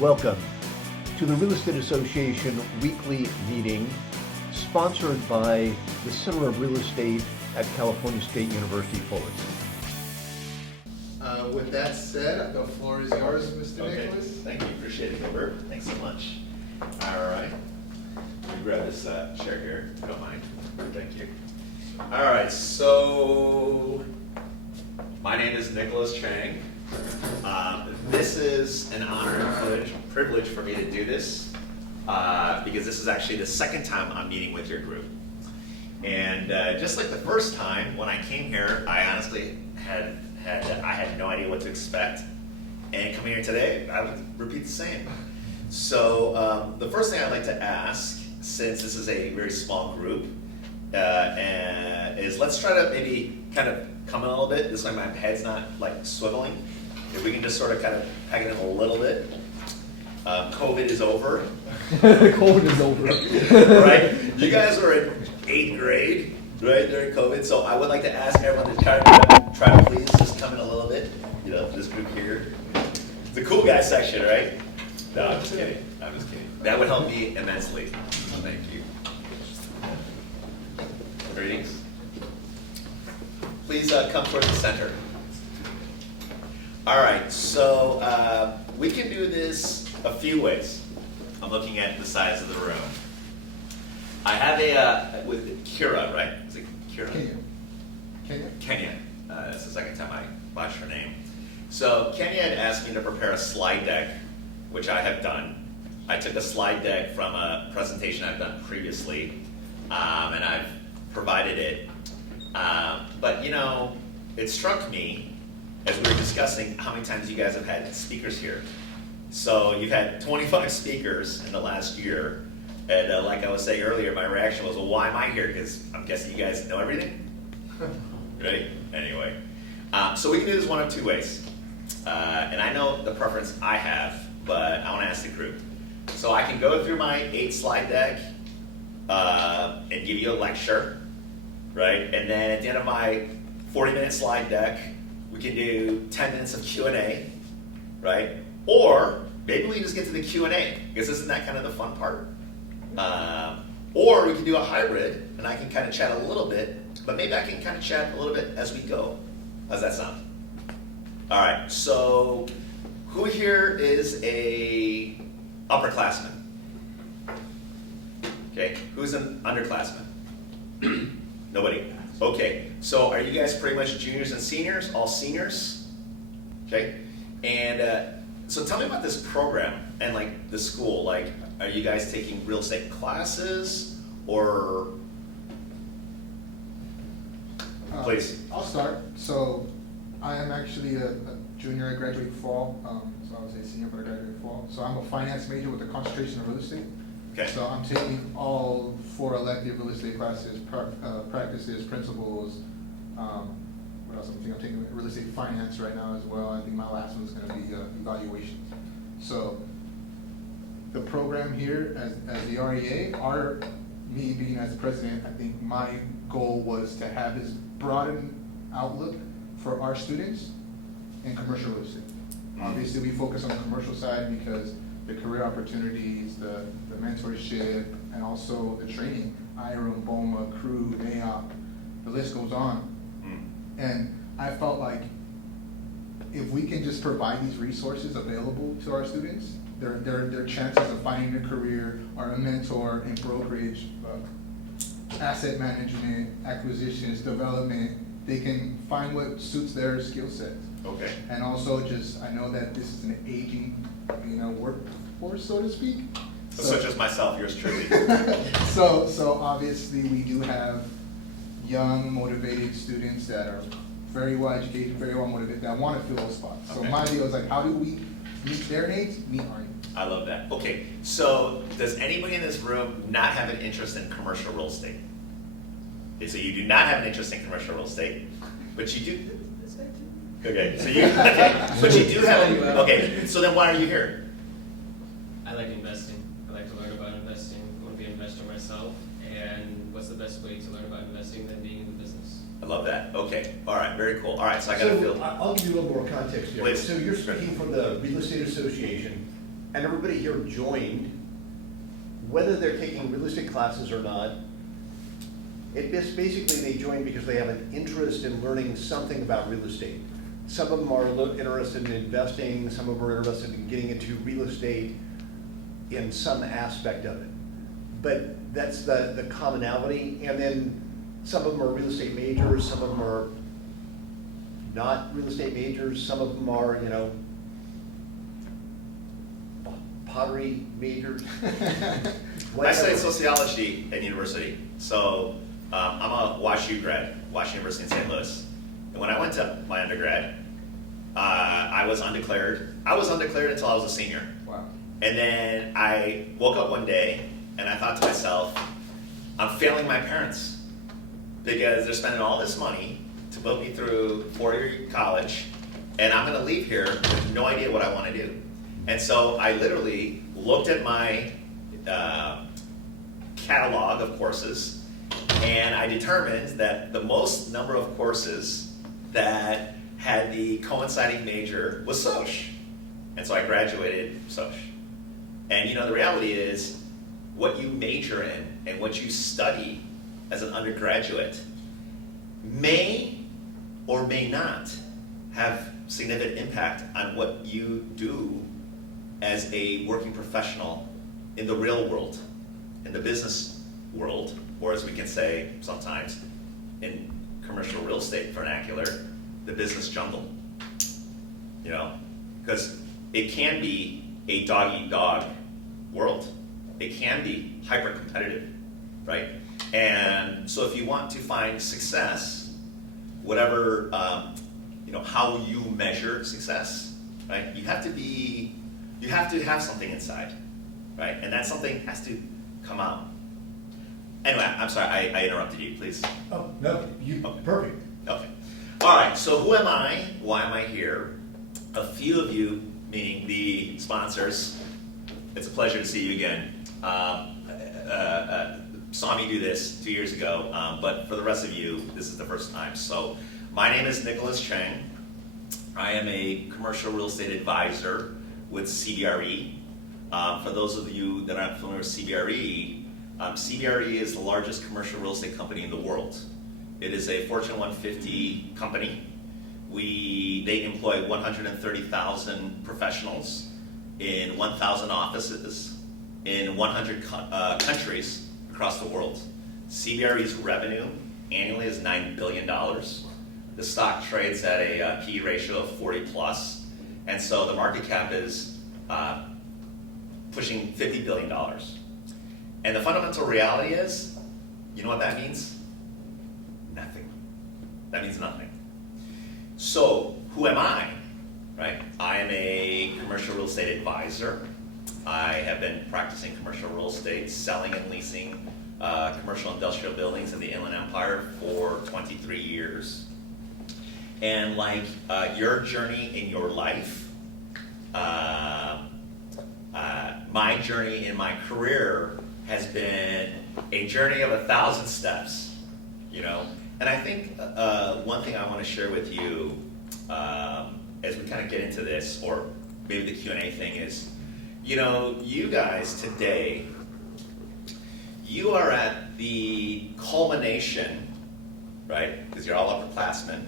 Welcome to the Real Estate Association weekly meeting sponsored by the Center of Real Estate at California State University, Fullerton. With that said, the floor is yours, Mr. Okay. Nickolas. Thank you, appreciate it, Gilbert. Thanks so much. All right, let me grab this chair here, if you don't mind. Thank you. All right, so my name is Nickolas Chang. This is an honor and privilege for me to do this because this is actually the second time I'm meeting with your group. And just like the first time when I came here, I honestly had no idea what to expect. And coming here today, I would repeat the same. So the first thing I'd like to ask, since this is a very small group, is let's try to maybe kind of come in a little bit. This way my head's not like swiveling. If we can just sort of kind of pack it in a little bit. COVID is over. COVID is over. Right? You guys were in 8th grade, right, during COVID. So I would like to ask everyone to try to please just come in a little bit. You know, this group here. It's a cool guy section, right? No, I'm just kidding. I'm just kidding. That would help me immensely. Thank you. Greetings. Please come towards the center. All right, so we can do this a few ways. I'm looking at the size of the room. I have a, with Kira, right? Is it Kira? Kenya. That's the second time I watched her name. So Kenya had asked me to prepare a slide deck, which I have done. I took a slide deck from a presentation I've done previously, and I've provided it. But you know, it struck me as we were discussing how many times you guys have had speakers here. So you've had 25 speakers in the last year. And like I was saying earlier, my reaction was, well, why am I here? Because I'm guessing you guys know everything? Right? Anyway. So we can do this one of two ways. And I know the preference I have, but I want to ask the group. So I can go through my 8-slide deck and give you a lecture, right? And then at the end of my 40-minute slide deck, we can do 10 minutes of Q&A, right? Or maybe we just get to the Q&A, because isn't that kind of the fun part? Or we can do a hybrid, and I can kind of chat a little bit, but maybe I can kind of chat a little bit as we go. How's that sound? All right, so who here is a upperclassman? Okay, who's an underclassman? Nobody. Okay, so are you guys pretty much juniors and seniors, all seniors? Okay, and so tell me about this program and like the school. Like, are you guys taking real estate classes or? Please. I'll start. So I am actually a junior. I graduate fall, so I would say senior, but I graduate fall. So I'm a finance major with a concentration in real estate. Okay. So I'm taking all 4 elective real estate classes, practices, principles. What else? I'm taking real estate finance right now as well. I think my last one is going to be evaluations. So the program here as the REA, me being as president, I think my goal was to have this broadened outlook for our students in commercial real estate. Obviously, we focus on the commercial side because the career opportunities, the mentorship, and also the training, IRM, BOMA, CREW, NAOP, the list goes on. And I felt like if we can just provide these resources available to our students, their chances of finding a career or a mentor in brokerage, asset management, acquisitions, development, they can find what suits their skill set. Okay. And also just, I know that this is an aging, workforce, so to speak. Such as myself, yours truly. So obviously we do have young, motivated students that are very well educated, very well motivated, that want to fill those spots. So Okay. my deal is like, how do we meet their needs, meet our needs? I love that. Okay, so does anybody in this room not have an interest in commercial real estate? Okay, so you do not have an interest in commercial real estate, but you do. Okay, so you. Okay, but you do have. Okay, so then why are you here? I like investing. I like to learn about investing. I want to be an investor myself. And what's the best way to learn about investing than being in the business? I love that. Okay, all right, very cool. All right, so I got to feel. I'll give you a little more context here. Please. So you're speaking for the Real Estate Association. and everybody here joined, whether they're taking real estate classes or not, basically they join because they have an interest in learning something about real estate. Some of them are interested in investing, some of them are interested in getting into real estate in some aspect of it. But that's the commonality, and then some of them are real estate majors, some of them are not real estate majors, some of them are, you know, pottery majors. I studied sociology at university, so I'm a WashU grad, Washington University in St. Louis. And when I went to my undergrad, I was undeclared. I was undeclared until I was a senior. Wow. And then I woke up one day and I thought to myself, I'm failing my parents because they're spending all this money to put me through 4-year college, and I'm gonna leave here with no idea what I wanna do. And so I literally looked at my catalog of courses, and I determined that the most number of courses that had the coinciding major was Soc. And so I graduated Soc. And you know, the reality is, what you major in and what you study as an undergraduate may or may not have significant impact on what you do as a working professional in the real world, in the business world, or as we can say sometimes in commercial real estate vernacular, the business jungle. You know, because it can be a dog-eat-dog world. It can be hyper-competitive, right? And so if you want to find success, whatever, you know, how you measure success, right? You have to have something inside, right? And that something has to come out. Anyway, I'm sorry, I interrupted you, please. Oh, no, perfect. Okay. All right, so who am I? Why am I here? A few of you, meaning the sponsors, it's a pleasure to see you again, saw me do this 2 years ago, but for the rest of you, this is the first time. So my name is Nickolas Chang. I am a commercial real estate advisor with CBRE. For those of you that aren't familiar with CBRE, CBRE is the largest commercial real estate company in the world. It is a Fortune 150 company. They employ 130,000 professionals in 1,000 offices in 100 countries across the world. CBRE's revenue annually is $9 billion. The stock trades at a PE ratio of 40 plus, and so the market cap is pushing $50 billion. And the fundamental reality is, you know what that means? Nothing. That means nothing. So, who am I? Right? I am a commercial real estate advisor. I have been practicing commercial real estate, selling and leasing commercial industrial buildings in the Inland Empire for 23 years. And like your journey in your life, my journey in my career has been a journey of 1,000 steps, you know. And I think one thing I want to share with you as we kind of get into this, or maybe the Q&A thing is, you know, you guys today, you are at the culmination, right, because you're all upperclassmen,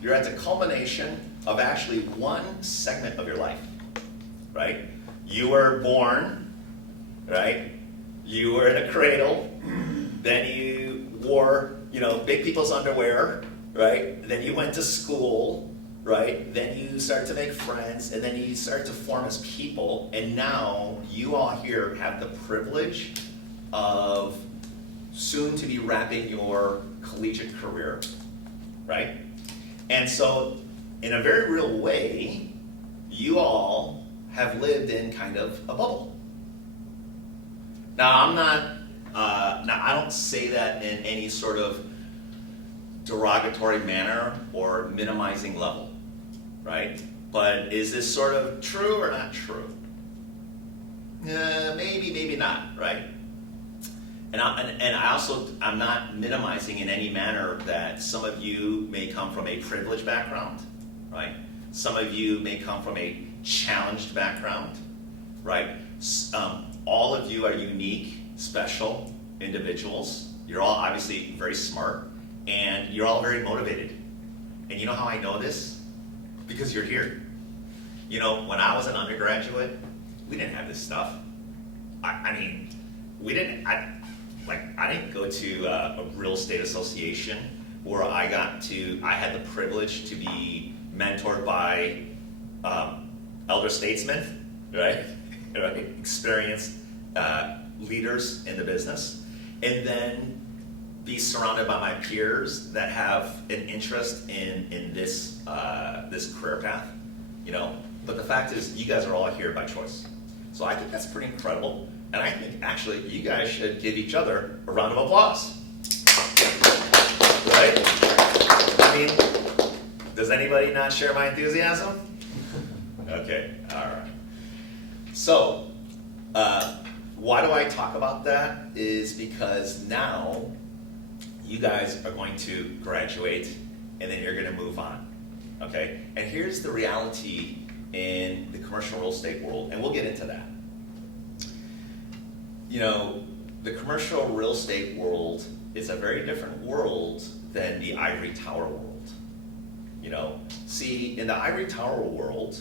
you're at the culmination of actually one segment of your life, right? You were born, right? You were in a cradle, then you wore, you know, big people's underwear, right? Then you went to school, right? Then you start to make friends, and then you start to form as people, and now you all here have the privilege of soon to be wrapping your collegiate career, right? And so, in a very real way, you all have lived in kind of a bubble. Now, I don't say that in any sort of derogatory manner or minimizing level, right? But is this sort of true or not true? Maybe, maybe not, right? And I'm not minimizing in any manner that some of you may come from a privileged background, right? Some of you may come from a challenged background, right? All of you are unique, special individuals. You're all obviously very smart, and you're all very motivated. And you know how I know this? Because you're here. You know, when I was an undergraduate, we didn't have this stuff. I mean, we didn't, I didn't go to a real estate association where I had the privilege to be mentored by elder statesmen, right? Experienced leaders in the business, and then be surrounded by my peers that have an interest in this career path, you know. But the fact is, you guys are all here by choice. So I think that's pretty incredible, and I think actually you guys should give each other a round of applause, right? I mean, does anybody not share my enthusiasm? Okay, all right. So, why do I talk about that? Is because now you guys are going to graduate and then you're going to move on, okay? And here's the reality in the commercial real estate world, and we'll get into that. You know, the commercial real estate world is a very different world than the ivory tower world. You know, see, in the ivory tower world,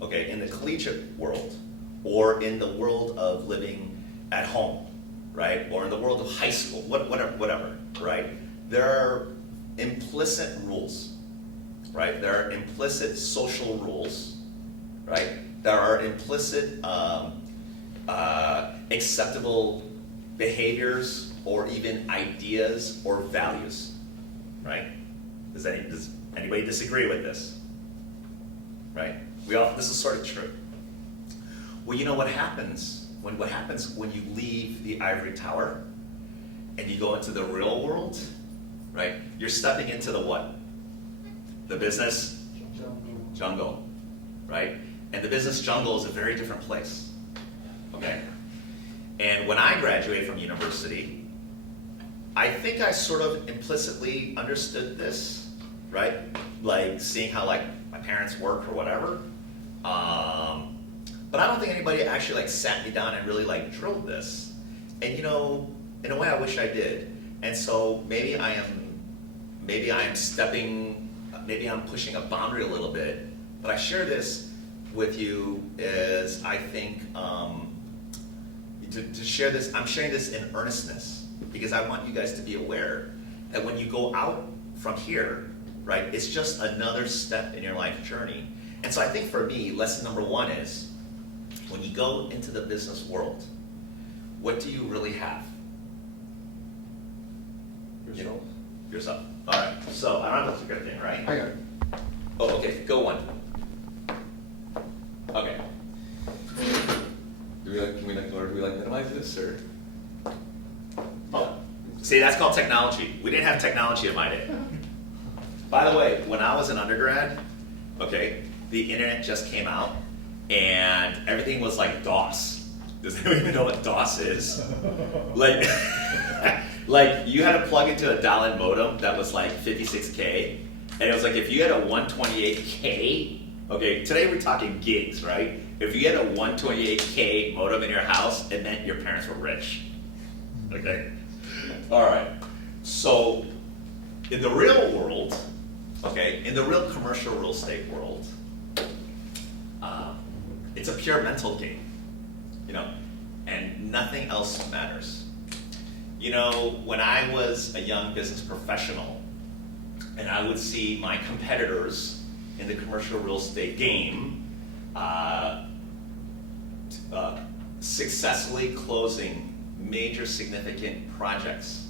okay, in the collegiate world, or in the world of living at home, right? Or in the world of high school, whatever, right? There are implicit rules, right? There are implicit social rules, right? There are implicit acceptable behaviors or even ideas or values, right? Does anybody disagree with this? Right? This is sort of true. Well, you know what happens when you leave the ivory tower and you go into the real world, right? You're stepping into the what? The business jungle, right? And the business jungle is a very different place, okay? And when I graduated from university, I think I sort of implicitly understood this, right? Like seeing how like my parents work or whatever. But I don't think anybody actually like sat me down and really like drilled this. And you know, in a way I wish I did. And so maybe I'm pushing a boundary a little bit, but I share this with you as I think to share this, I'm sharing this in earnestness because I want you guys to be aware that when you go out from here, right, it's just another step in your life journey. And so I think for me, lesson number one is when you go into the business world, what do you really have? Yourself. Yourself. All right. So I don't have to look at anything, right? I got it. Oh, okay. Go one. Okay. Do we like minimize this or? Oh, see, that's called technology. We didn't have technology in my day. By the way, when I was an undergrad, okay, the internet just came out, and everything was like DOS. Does anyone even know what DOS is? Like, like you had to plug into a dial-in modem that was like 56K, and it was like if you had a 128K, okay, today we're talking gigs, right? If you had a 128K modem in your house, it meant your parents were rich. Okay? All right. So, in the real world, okay, in the real commercial real estate world, it's a pure mental game, you know, and nothing else matters. You know, when I was a young business professional, and I would see my competitors in the commercial real estate game successfully closing major significant projects,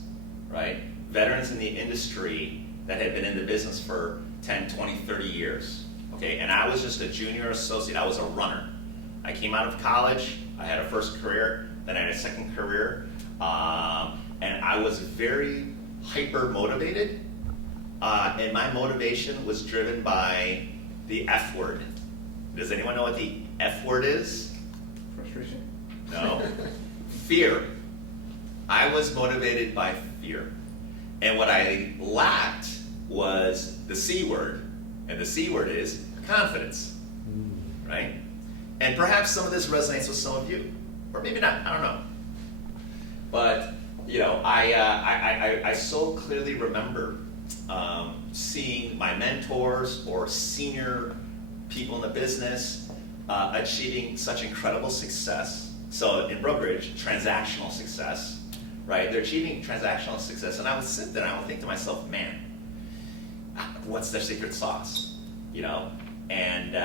right? Veterans in the industry that had been in the business for 10, 20, 30 years, okay? And I was just a junior associate, I was a runner. I came out of college, I had a first career, then I had a second career, and I was very hyper motivated, and my motivation was driven by the F word. Does anyone know what the F word is? Frustration? No. Fear. I was motivated by fear. And what I lacked was the C word. And the C word is confidence. Right? And perhaps some of this resonates with some of you, or maybe not, I don't know. But, you know, I so clearly remember seeing my mentors or senior people in the business achieving such incredible success. So in brokerage, transactional success, right? They're achieving transactional success, and I would sit there and I would think to myself, man, what's their secret sauce, you know? And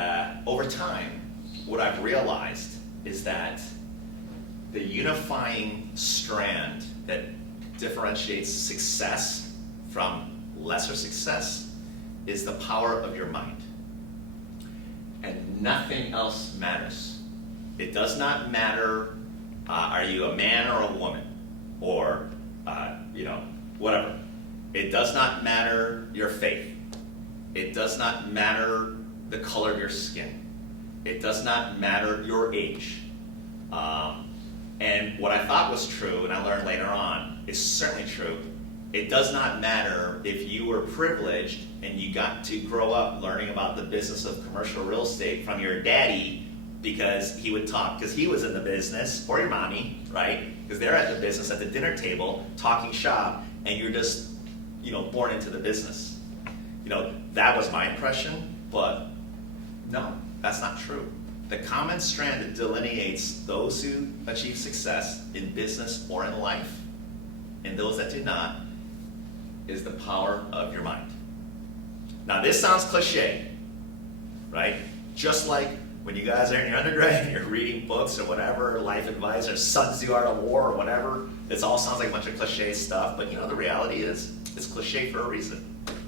over time, what I've realized is that the unifying strand that differentiates success from lesser success is the power of your mind. And nothing else matters. It does not matter, are you a man or a woman, or, you know, whatever. It does not matter your faith. It does not matter the color of your skin. It does not matter your age. And what I thought was true, and I learned later on, is certainly true. It does not matter if you were privileged and you got to grow up learning about the business of commercial real estate from your daddy because he would talk, because he was in the business, or your mommy, right? Because they're at the business at the dinner table talking shop, and you're just, you know, born into the business. You know, that was my impression, but no, that's not true. The common strand that delineates those who achieve success in business or in life, and those that do not, is the power of your mind. Now this sounds cliche, right? Just like when you guys are in your undergrad and you're reading books or whatever, life advice or Sun Tzu Art of War or whatever, it all sounds like a bunch of cliche stuff, but you know the reality is, it's cliche for a reason,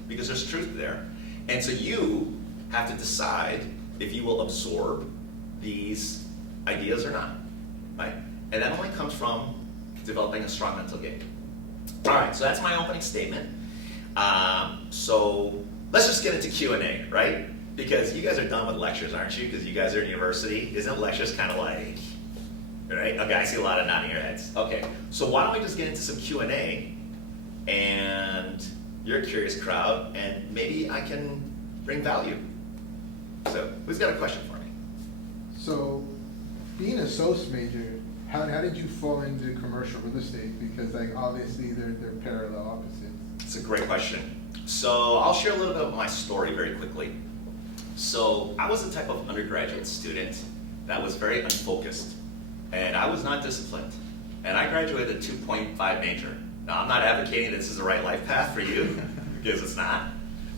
because there's truth there. And so you have to decide if you will absorb these ideas or not, right? And that only comes from developing a strong mental game. All right, so that's my opening statement. So let's just get into Q&A, right? Because you guys are done with lectures, aren't you? Because you guys are in university. Isn't lectures kind of like, right? Okay, I see a lot of nodding your heads. Okay, so why don't we just get into some Q&A, and you're a curious crowd, and maybe I can bring value. So who's got a question for me? So, being a SOS major, how did you fall into commercial real estate? Because like obviously they're parallel opposites. It's a great question. So I'll share a little bit of my story very quickly. So I was the type of undergraduate student that was very unfocused, and I was not disciplined. And I graduated a 2.5 major. Now I'm not advocating this is the right life path for you, because it's not.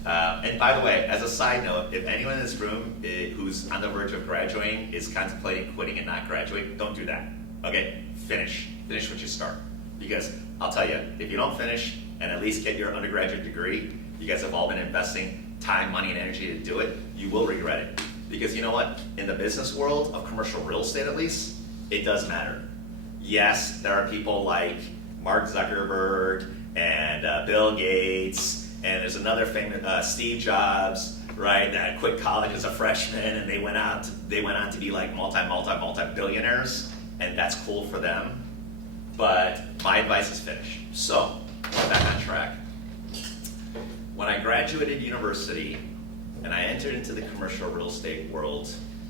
And by the way, as a side note, if anyone in this room who's on the verge of graduating is contemplating quitting and not graduating, don't do that. Okay, finish what you start. Because I'll tell you, if you don't finish and at least get your undergraduate degree, you guys have all been investing time, money, and energy to do it, you will regret it. Because you know what? In the business world of commercial real estate at least, it does matter. Yes, there are people like Mark Zuckerberg and Bill Gates, and there's another famous Steve Jobs, right? That quit college as a freshman and they went on to be like multi-billionaires, and that's cool for them. But my advice is finish. So, back on track. When I graduated university and I entered into the commercial real estate world,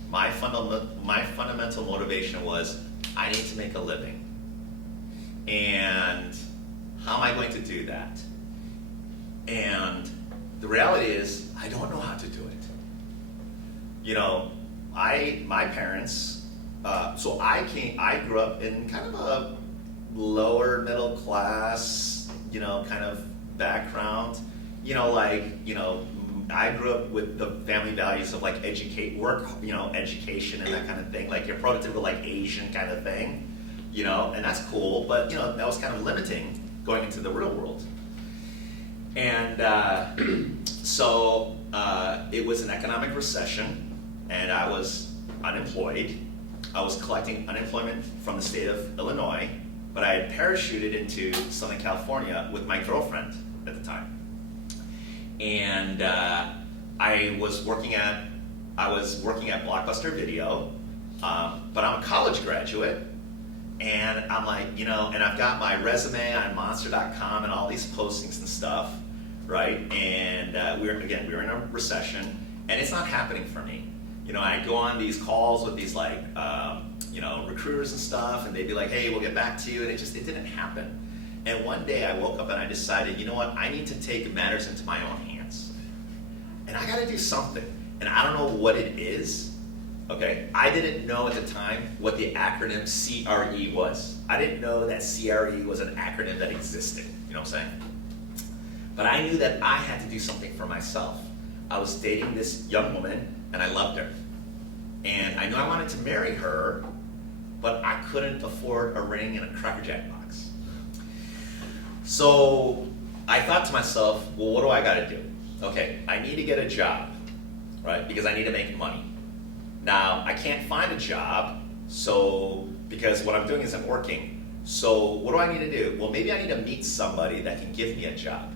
my fundamental motivation was I need to make a living. And how am I going to do that? And the reality is, I don't know how to do it. You know, my parents, so I grew up in kind of a lower middle class, you know, kind of background. You know, like, you know, I grew up with the family values of like education and that kind of thing, like your prototypical like Asian kind of thing, you know, and that's cool, but you know, that was kind of limiting going into the real world. And so it was an economic recession, and I was unemployed. I was collecting unemployment from the state of Illinois, but I had parachuted into Southern California with my girlfriend at the time. And I was working at Blockbuster Video, but I'm a college graduate, and I'm like, you know, and I've got my resume on Monster.com and all these postings and stuff, right? And we were in a recession, and it's not happening for me. You know, I'd go on these calls with these like, recruiters and stuff, and they'd be like, hey, we'll get back to you, and it didn't happen. And one day I woke up and I decided, you know what, I need to take matters into my own hands. And I gotta do something. And I don't know what it is, okay? I didn't know at the time what the acronym CRE was. I didn't know that CRE was an acronym that existed, you know what I'm saying? But I knew that I had to do something for myself. I was dating this young woman, and I loved her. And I knew I wanted to marry her, but I couldn't afford a ring and a Cracker Jack box. So I thought to myself, well, what do I gotta do? Okay, I need to get a job, right? Because I need to make money. Now, I can't find a job, because what I'm doing is I'm working. So what do I need to do? Well, maybe I need to meet somebody that can give me a job.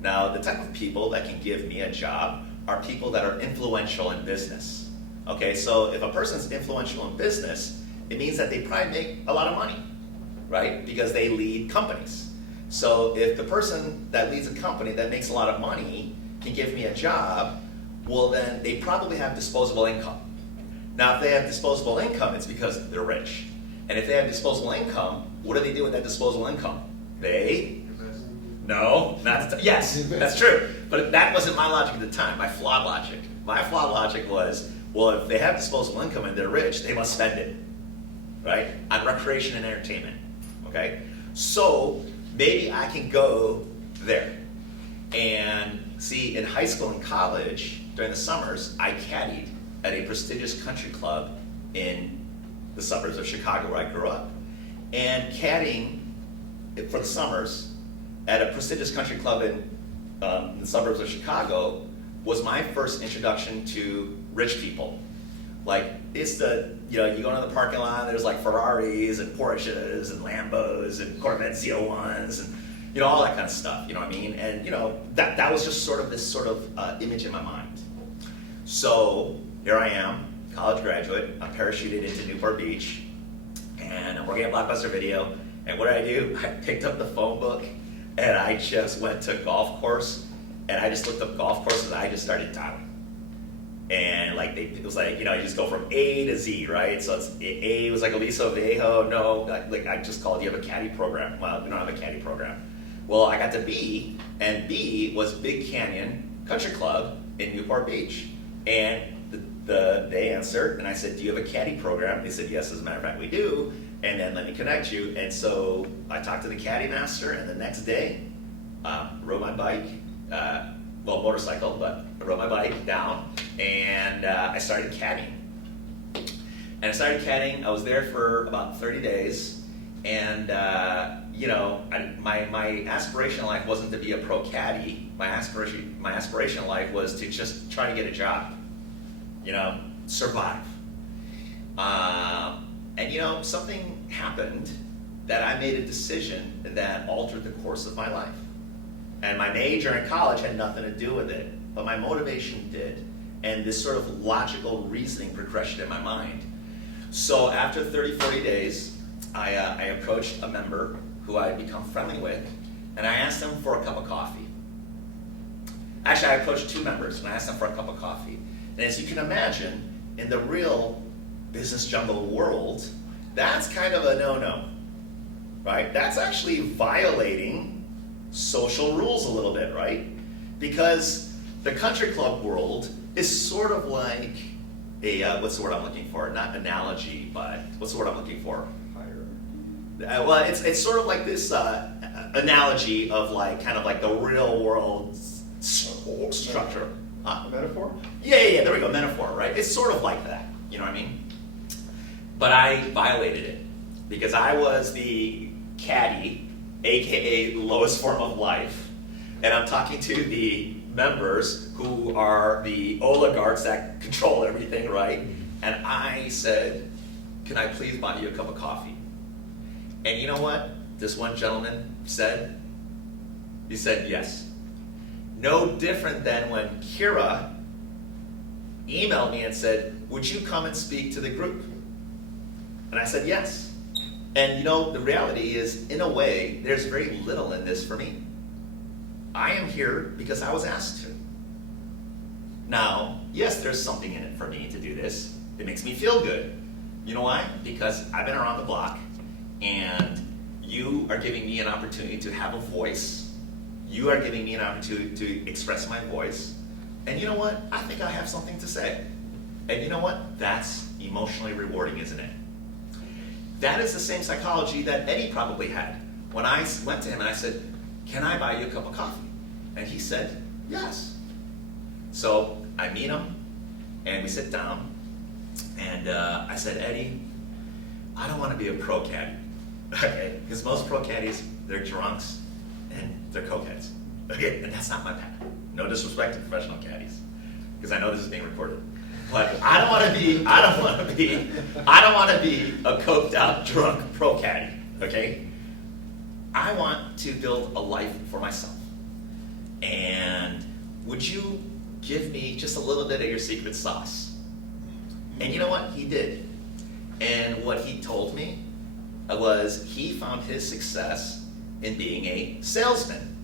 Now, the type of people that can give me a job are people that are influential in business. Okay, so if a person's influential in business, it means that they probably make a lot of money, right? Because they lead companies. So if the person that leads a company that makes a lot of money can give me a job, well then they probably have disposable income. Now if they have disposable income, it's because they're rich. And if they have disposable income, what do they do with that disposable income? Yes, that's true. But that wasn't my logic at the time, my flawed logic. My flawed logic was, well, if they have disposable income and they're rich, they must spend it, right? On recreation and entertainment, okay? So maybe I can go there. And see, in high school and college, during the summers, I caddied at a prestigious country club in the suburbs of Chicago where I grew up. And caddying for the summers at a prestigious country club in the suburbs of Chicago was my first introduction to rich people. Like, it's you go into the parking lot, there's like Ferraris and Porsches and Lambos and Corvette Z01s and all that kind of stuff, you know what I mean? And that was just sort of this image in my mind. So here I am, college graduate, I'm parachuted into Newport Beach, and I'm working at Blockbuster Video, and what did I do? I picked up the phone book, and I just went to golf course, and I just looked up golf courses, and I just started dialing. And it was like, you just go from A to Z, right? So A was like Aliso Viejo, no, I just called, you have a caddy program. Well, we don't have a caddy program. Well, I got to B, and B was Big Canyon Country Club in Newport Beach. And they answered, and I said, do you have a caddy program? They said, yes, as a matter of fact, we do. And then let me connect you. And so I talked to the caddy master, and the next day, rode my bike, motorcycle, but I rode my bike down, and I started caddying. And I started caddying. I was there for about 30 days, and my aspiration in life wasn't to be a pro caddy. My aspiration in life was to just try to get a job, survive. And something happened that I made a decision that altered the course of my life. And my major in college had nothing to do with it, but my motivation did. And this sort of logical reasoning progression in my mind. So after 30, 40 days, I approached a member who I had become friendly with, and I asked him for a cup of coffee. Actually, I approached two members, and I asked them for a cup of coffee. And as you can imagine, in the real business jungle world, that's kind of a no-no, right? That's actually violating social rules a little bit, right? Because the country club world is sort of like a, what's the word I'm looking for? Not analogy, but what's the word I'm looking for? Well, it's sort of like this analogy of kind of like the real world structure. A metaphor? Yeah, there we go, metaphor, right? It's sort of like that, you know what I mean? But I violated it because I was the caddy, AKA lowest form of life, and I'm talking to the members who are the oligarchs that control everything, right? And I said, can I please buy you a cup of coffee? And you know what this one gentleman said? He said yes. No different than when Kira emailed me and said, would you come and speak to the group? And I said yes. And the reality is, in a way, there's very little in this for me. I am here because I was asked to. Now, yes, there's something in it for me to do this. It makes me feel good. You know why? Because I've been around the block, and you are giving me an opportunity to have a voice. You are giving me an opportunity to express my voice. And you know what? I think I have something to say. And you know what? That's emotionally rewarding, isn't it? That is the same psychology that Eddie probably had. When I went to him and I said, can I buy you a cup of coffee? And he said, yes. So I meet him, and we sit down, and I said, Eddie, I don't want to be a pro caddy, okay? Because most pro caddies, they're drunks and they're cokeheads, okay? And that's not my path. No disrespect to professional caddies, because I know this is being recorded. But I don't want to be a coked out drunk pro caddy, okay? I want to build a life for myself. And would you give me just a little bit of your secret sauce? And you know what? He did. And what he told me was he found his success in being a salesman.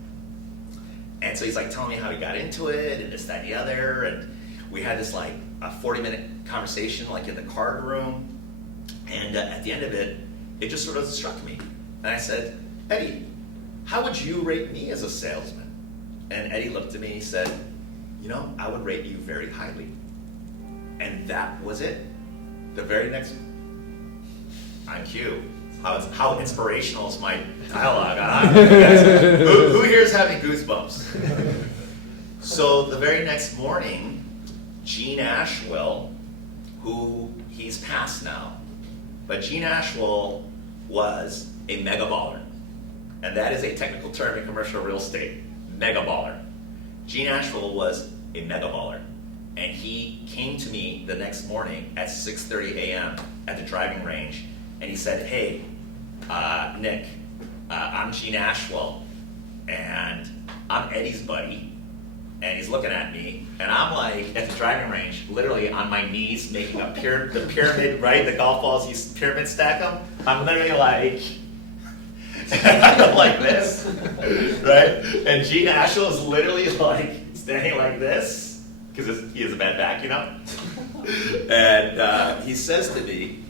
And so he's like telling me how he got into it and this, that, and the other. And we had this like a 40-minute conversation like in the card room. And at the end of it, it just sort of struck me. And I said, Eddie, how would you rate me as a salesman? And Eddie looked at me and he said, you know, I would rate you very highly. And that was it. The very next, on cue. How inspirational is my dialogue? Who here is having goosebumps? So the very next morning, Gene Ashwell, who he's passed now, but Gene Ashwell was a mega baller. And that is a technical term in commercial real estate, mega baller. Gene Ashwell was a mega baller. And he came to me the next morning at 6:30 a.m. at the driving range, and he said, hey, Nick, I'm Gene Ashwell, and I'm Eddie's buddy. And he's looking at me, and I'm like at the driving range, literally on my knees, making a the pyramid, right? The golf balls, you pyramid stack them. I'm literally like, like this, right? And Gene Ashwell is literally like standing like this, because he has a bad back, you know? And he says to me,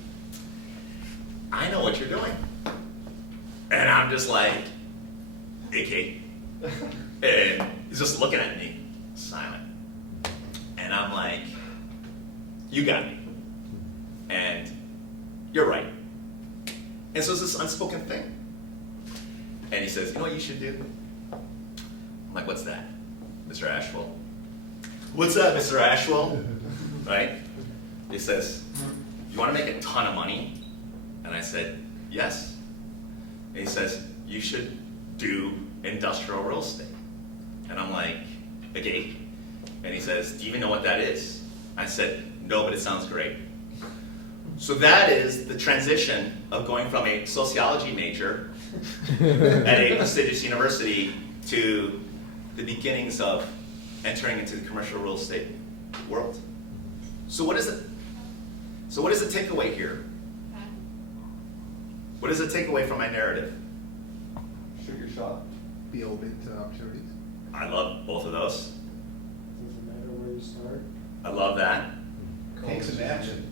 I know what you're doing. And I'm just like, okay. And he's just looking at me, silent. And I'm like, you got me. And you're right. And so it's this unspoken thing. And he says, you know what you should do? I'm like, what's that, Mr. Ashwell? What's up, Mr. Ashwell? Right? He says, you want to make a ton of money? And I said, yes. And he says, you should do industrial real estate. And I'm like, okay. And he says, do you even know what that is? I said, no, but it sounds great. So that is the transition of going from a sociology major at a prestigious university to the beginnings of entering into the commercial real estate world. So what is it? So what is the takeaway here? What is the takeaway from my narrative? Shoot your shot. Be open to opportunities. I love both of those. Doesn't matter where you start. I love that. Take some action.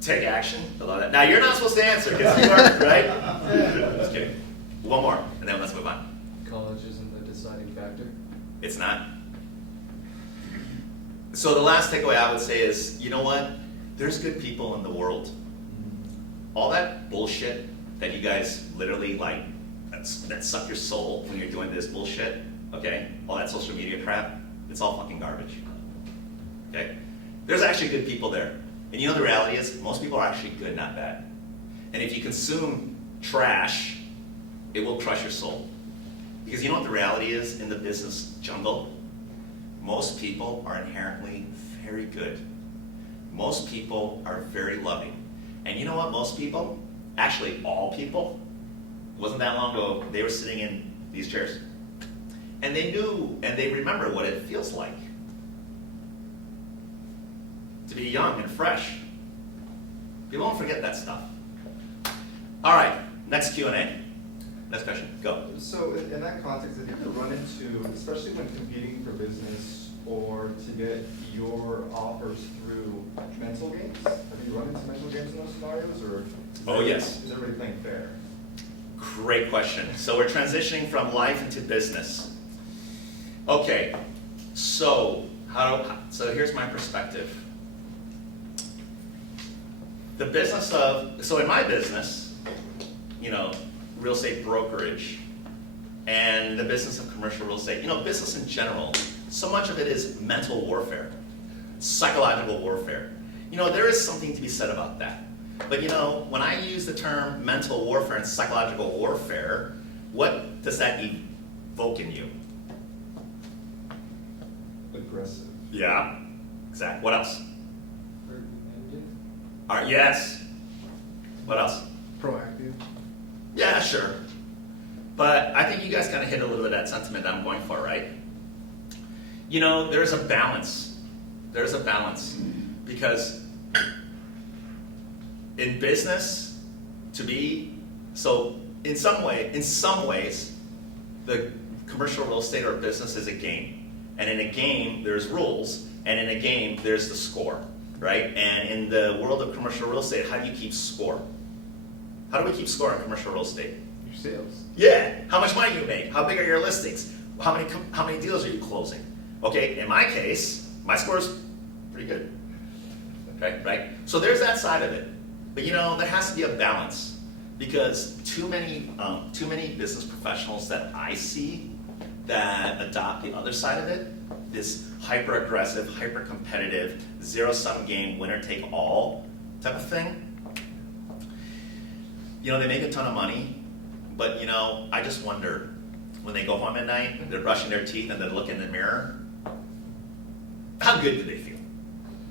Take action. I love that. Now you're not supposed to answer because you are, right? Just kidding. One more, and then let's move on. College isn't the deciding factor. It's not. So the last takeaway I would say is, you know what? There's good people in the world. All that bullshit that you guys literally like, that suck your soul when you're doing this bullshit, okay? All that social media crap, it's all fucking garbage, okay? There's actually good people there. And you know the reality is, most people are actually good, not bad. And if you consume trash, it will crush your soul. Because you know what the reality is in the business jungle? Most people are inherently very good. Most people are very loving. And you know what, most people, actually all people, it wasn't that long ago, they were sitting in these chairs. And they knew, and they remember what it feels like to be young and fresh. People don't forget that stuff. All right, next Q&A. Next question, go. So in that context, have you ever run into, especially when competing for business or to get your offers through mental games? Have you run into mental games in those scenarios, or? Oh, yes. Is everybody playing fair? Great question. So we're transitioning from life into business. Okay, so here's my perspective. The business so in my business, real estate brokerage, and the business of commercial real estate, business in general, so much of it is mental warfare, psychological warfare. There is something to be said about that. But when I use the term mental warfare and psychological warfare, what does that evoke in you? Aggressive. Yeah, exactly. What else? Open-ended? All right, yes. What else? Proactive. Yeah, sure. But I think you guys kind of hit a little bit of that sentiment that I'm going for, right? There's a balance. There's a balance. Because in business, in some ways, the commercial real estate or business is a game. And in a game, there's rules. And in a game, there's the score, right? And in the world of commercial real estate, how do you keep score? How do we keep score in commercial real estate? Your sales. Yeah, how much money you make? How big are your listings? How many deals are you closing? Okay, in my case, my score is pretty good. Okay, right? So there's that side of it. But there has to be a balance, because too many business professionals that I see that adopt the other side of it, this hyper-aggressive, hyper-competitive, zero-sum game, winner-take-all type of thing. They make a ton of money, but I just wonder, when they go home at night, they're brushing their teeth and they look in the mirror, how good do they feel?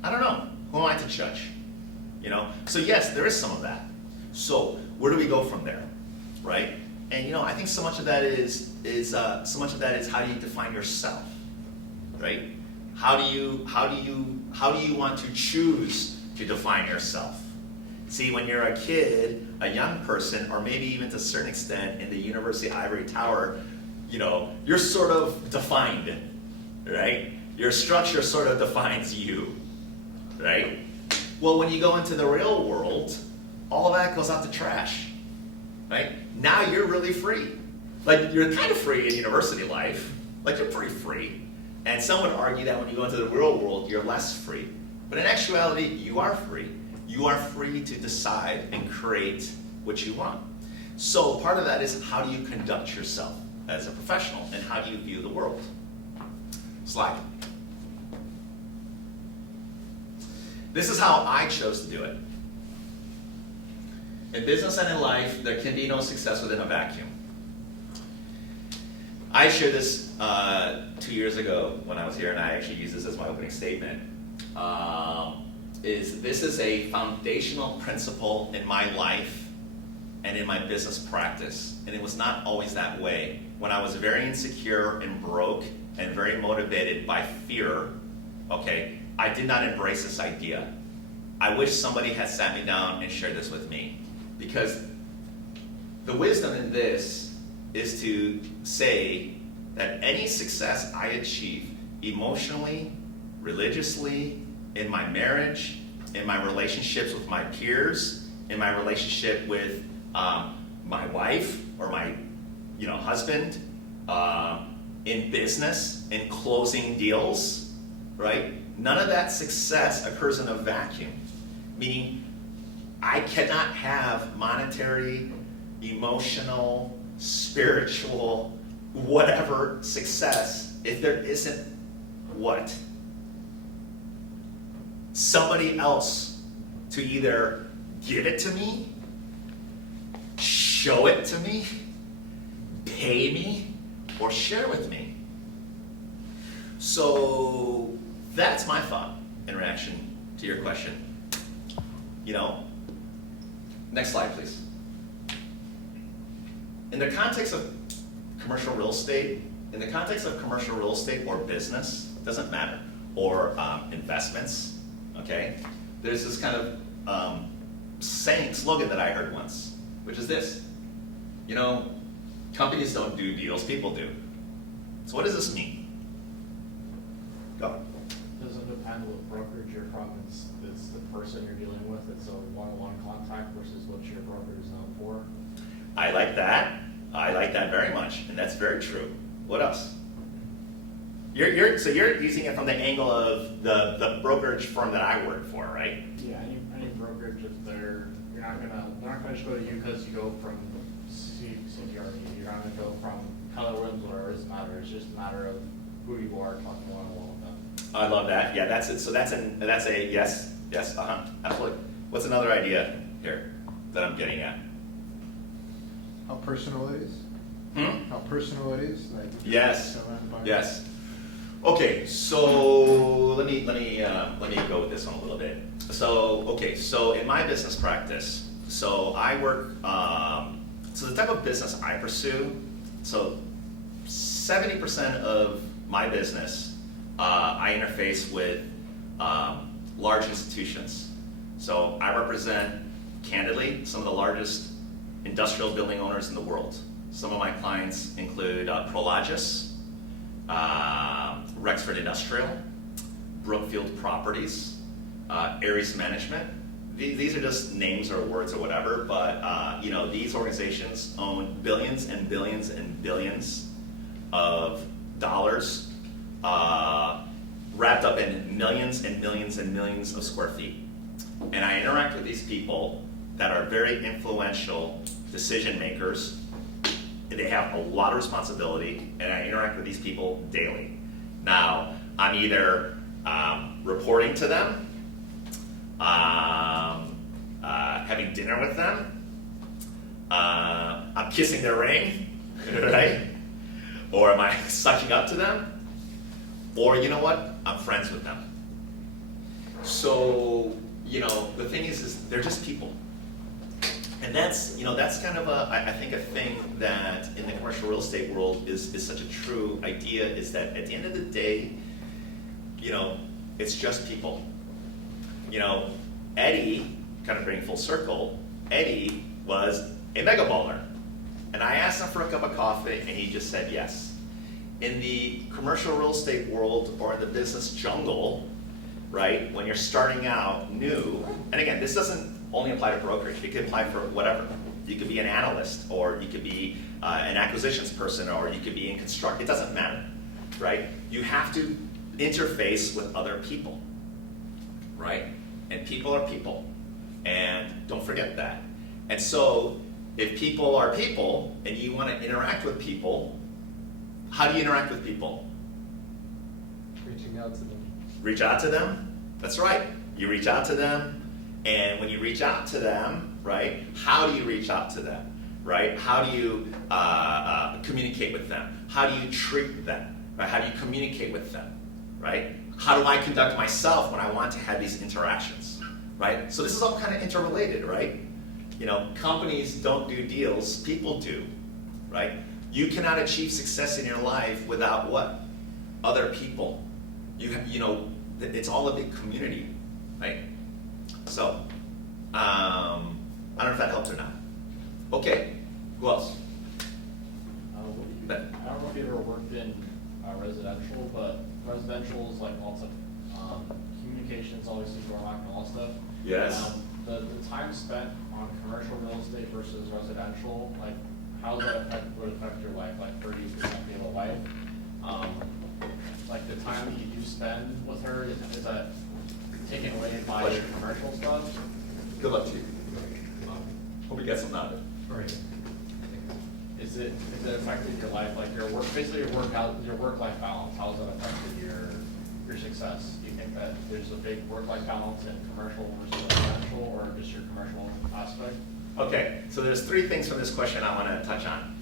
I don't know. Who am I to judge? So yes, there is some of that. So where do we go from there, right? And I think so much of that is how do you define yourself, right? How do you want to choose to define yourself? See, when you're a kid, a young person, or maybe even to a certain extent in the University Ivory Tower, you're sort of defined, right? Your structure sort of defines you, right? Well, when you go into the real world, all of that goes out the trash, right? Now you're really free. Like, you're kind of free in university life. Like, you're pretty free. And some would argue that when you go into the real world, you're less free. But in actuality, you are free. You are free to decide and create what you want. So part of that is, how do you conduct yourself as a professional, and how do you view the world? Slide. This is how I chose to do it. In business and in life, there can be no success within a vacuum. I shared this 2 years ago when I was here, and I actually used this as my opening statement. This is a foundational principle in my life and in my business practice. And it was not always that way. When I was very insecure and broke and very motivated by fear, okay, I did not embrace this idea. I wish somebody had sat me down and shared this with me. Because the wisdom in this is to say that any success I achieve emotionally, religiously, in my marriage, in my relationships with my peers, in my relationship with my wife or my husband, in business, in closing deals, right? None of that success occurs in a vacuum. Meaning, I cannot have monetary, emotional, spiritual, whatever success if there isn't what? Somebody else to either give it to me, show it to me, pay me, or share with me. So that's my thought in reaction to your question. Next slide, please. In the context of commercial real estate, or business, doesn't matter, or investments, okay? There's this kind of slogan that I heard once, which is this: companies don't do deals, people do. So what does this mean? Go. Does it depend what brokerage you're from? It's the person you're dealing with, it's a one-on-one contact versus what your broker is known for? I like that. I like that very much, and that's very true. What else? So you're using it from the angle of the brokerage firm that I work for, right? Yeah, any brokerage, if they're not gonna just go to you because you go from CBRE, you're not gonna go from Keller Williams, whatever, it doesn't matter, it's just a matter of who you are talking one-on-one with them. I love that. Yeah, that's it. So that's a yes, absolutely. What's another idea here that I'm getting at? How personal it is? Hmm? How personal it is? Like Yes. surrounded by- Yes. Okay, so let me go with this one a little bit. So in my business practice, so I work. So the type of business I pursue. So 70% of my business, I interface with large institutions. So I represent, candidly, some of the largest industrial building owners in the world. Some of my clients include Prologis, Rexford Industrial, Brookfield Properties, Ares Management. These are just names or words or whatever, but these organizations own billions and billions and billions of dollars wrapped up in millions and millions and millions of square feet. And I interact with these people that are very influential decision makers. They have a lot of responsibility, and I interact with these people daily. Now, I'm either reporting to them, having dinner with them, I'm kissing their ring, right? Or am I sucking up to them? Or you know what? I'm friends with them. So, the thing is they're just people. And that's kind of I think a thing that in the commercial real estate world is such a true idea, is that at the end of the day, it's just people. Eddie, kind of bringing full circle, Eddie was a mega baller. And I asked him for a cup of coffee, and he just said yes. In the commercial real estate world or in the business jungle, right, when you're starting out new, and again, this doesn't only apply to brokerage, it could apply for whatever. You could be an analyst, or you could be an acquisitions person, or you could be in construct, it doesn't matter, right? You have to interface with other people, right? And people are people, and don't forget that. And so, if people are people, and you want to interact with people, how do you interact with people? Reaching out to them. Reach out to them? That's right. You reach out to them, and when you reach out to them, right, how do you reach out to them, right? How do you communicate with them? How do you treat them? Right? How do you communicate with them, right? How do I conduct myself when I want to have these interactions, right? So this is all kind of interrelated, right? Companies don't do deals, people do, right? You cannot achieve success in your life without what? Other people. It's all a big community, right? So, I don't know if that helped or not. Okay, who else? I don't know if you ever worked in residential, but residential is like lots of communications, obviously going back and all that stuff. Yes. The time spent on commercial real estate versus residential, like how does that affect your life? Like 30% of your life. Like the time that you do spend with her, is that taken away by your commercial stuff? Good luck to you. Hope you get some out of it. Right. Is it affected your life, like your work, basically your work-life balance? How has that affected your success? Do you think that there's a big work-life balance in commercial versus residential, or just your commercial aspect? Okay, so there's 3 things from this question I want to touch on.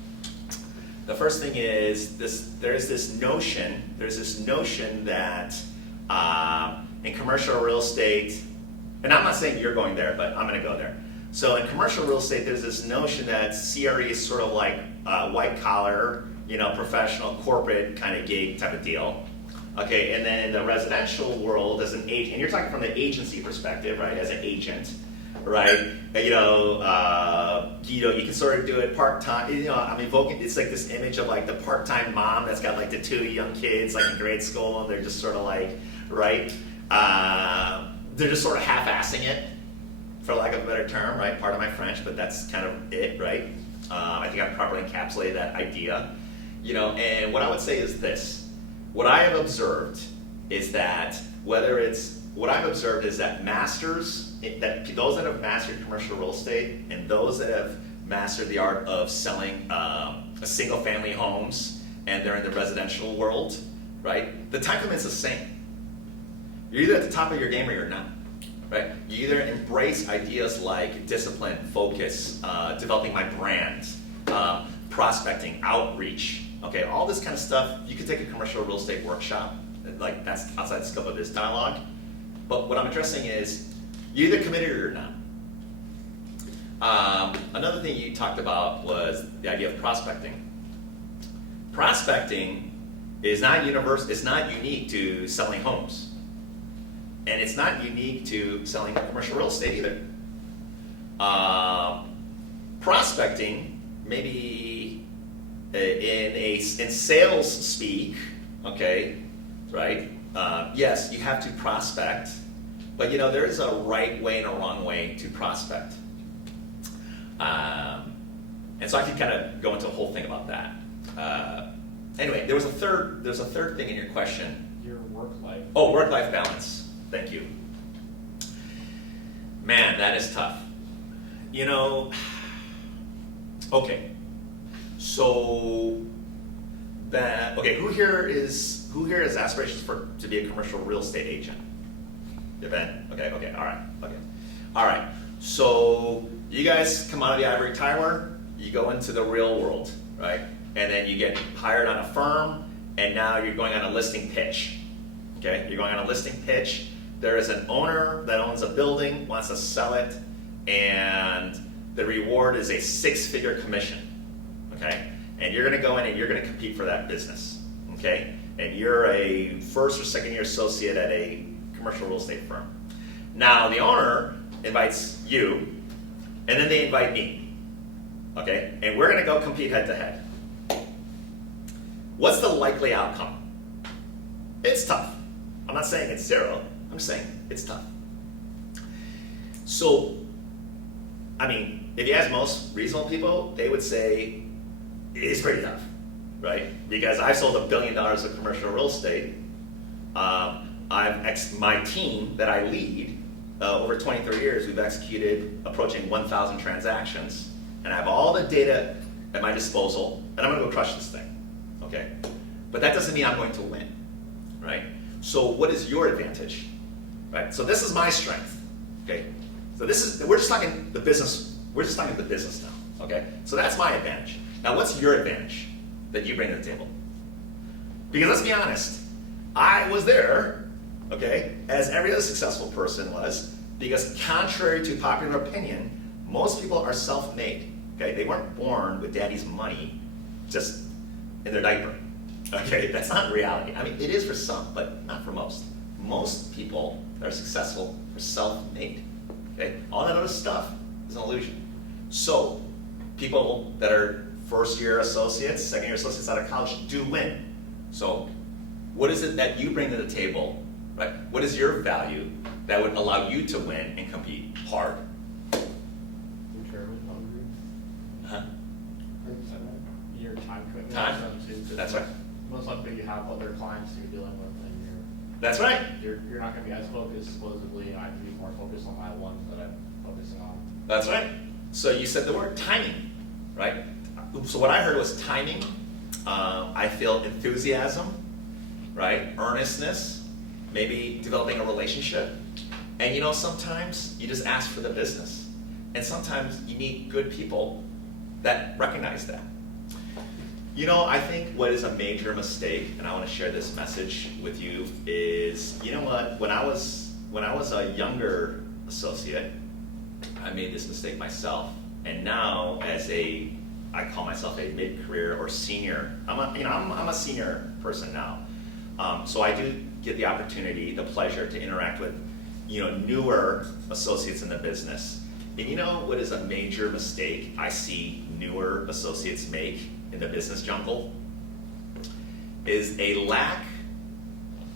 The first thing is there's this notion that in commercial real estate, and I'm not saying you're going there, but I'm going to go there. So in commercial real estate, there's this notion that CRE is sort of like white collar, professional, corporate kind of gig type of deal. Okay, and then in the residential world, as an agent, and you're talking from the agency perspective, right? As an agent, right? you know, you can sort of do it part-time, you know, I'm evoking, it's like this image of like the part-time mom that's got like the 2 young kids like in grade school, and they're just sort of like, right? They're just sort of half-assing it, for lack of a better term, right? Pardon my French, but that's kind of it, right? I think I've properly encapsulated that idea. You know, and what I would say is this. What I have observed is that masters, that those that have mastered commercial real estate and those that have mastered the art of selling single family homes and they're in the residential world, right? The time commitment's the same. You're either at the top of your game or you're not, right? You either embrace ideas like discipline, focus, developing my brand, prospecting, outreach, okay? All this kind of stuff, you could take a commercial real estate workshop, like that's outside the scope of this dialogue. But what I'm addressing is, you're either committed or you're not. Another thing you talked about was the idea of prospecting. Prospecting is not it's not unique to selling homes. And it's not unique to selling commercial real estate either. Prospecting, maybe in sales speak, okay, right? Yes, you have to prospect, but you know there is a right way and a wrong way to prospect. And so I could kind of go into a whole thing about that. Anyway, there's a third thing in your question. Your work life. Oh, work-life balance. Thank you. Man, that is tough. You know, okay. So who here has aspirations to be a commercial real estate agent? Yeah, Ben? Okay, all right. So you guys come out of the ivory tower, you go into the real world, right? And then you get hired on a firm, and now you're going on a listing pitch. Okay, you're going on a listing pitch. There is an owner that owns a building, wants to sell it, and the reward is a 6-figure commission. Okay, and you're going to go in and you're going to compete for that business. Okay, and you're a first or second year associate at a commercial real estate firm. Now the owner invites you, and then they invite me. Okay, and we're going to go compete head to head. What's the likely outcome? It's tough. I'm not saying it's zero. I'm saying it's tough. So, I mean, if you ask most reasonable people, they would say it's pretty tough, right? Because I've sold $1 billion of commercial real estate. My team that I lead, over 23 years, we've executed approaching 1,000 transactions, and I have all the data at my disposal, and I'm going to go crush this thing. Okay, but that doesn't mean I'm going to win, right? So what is your advantage, right? So this is my strength, okay? So we're just talking the business. We're just talking the business now, okay? So that's my advantage. Now, what's your advantage that you bring to the table? Because let's be honest, I was there, okay, as every other successful person was, because contrary to popular opinion, most people are self-made, okay? They weren't born with daddy's money just in their diaper. Okay, that's not reality. I mean, it is for some, but not for most. Most people that are successful are self-made. Okay, all that other stuff is an illusion. So, people that are first-year associates, second-year associates out of college do win. So, what is it that you bring to the table, right? What is your value that would allow you to win and compete hard? Huh? Your time commitment. Time? That's right. Most likely you have other clients you're dealing with, and That's right. you're not going to be as focused. Supposedly, I have to be more focused on my ones that I'm focusing on. That's right. So you said the word timing, right? So what I heard was timing. I feel enthusiasm, right? Earnestness, maybe developing a relationship. And you know, sometimes you just ask for the business. And sometimes you meet good people that recognize that. You know, I think what is a major mistake, and I want to share this message with you, is, you know what, when I was a younger associate, I made this mistake myself. And now I call myself a mid-career or senior. I'm a senior person now. So I do get the opportunity, the pleasure to interact with, newer associates in the business. And you know what is a major mistake I see newer associates make in the business jungle? Is a lack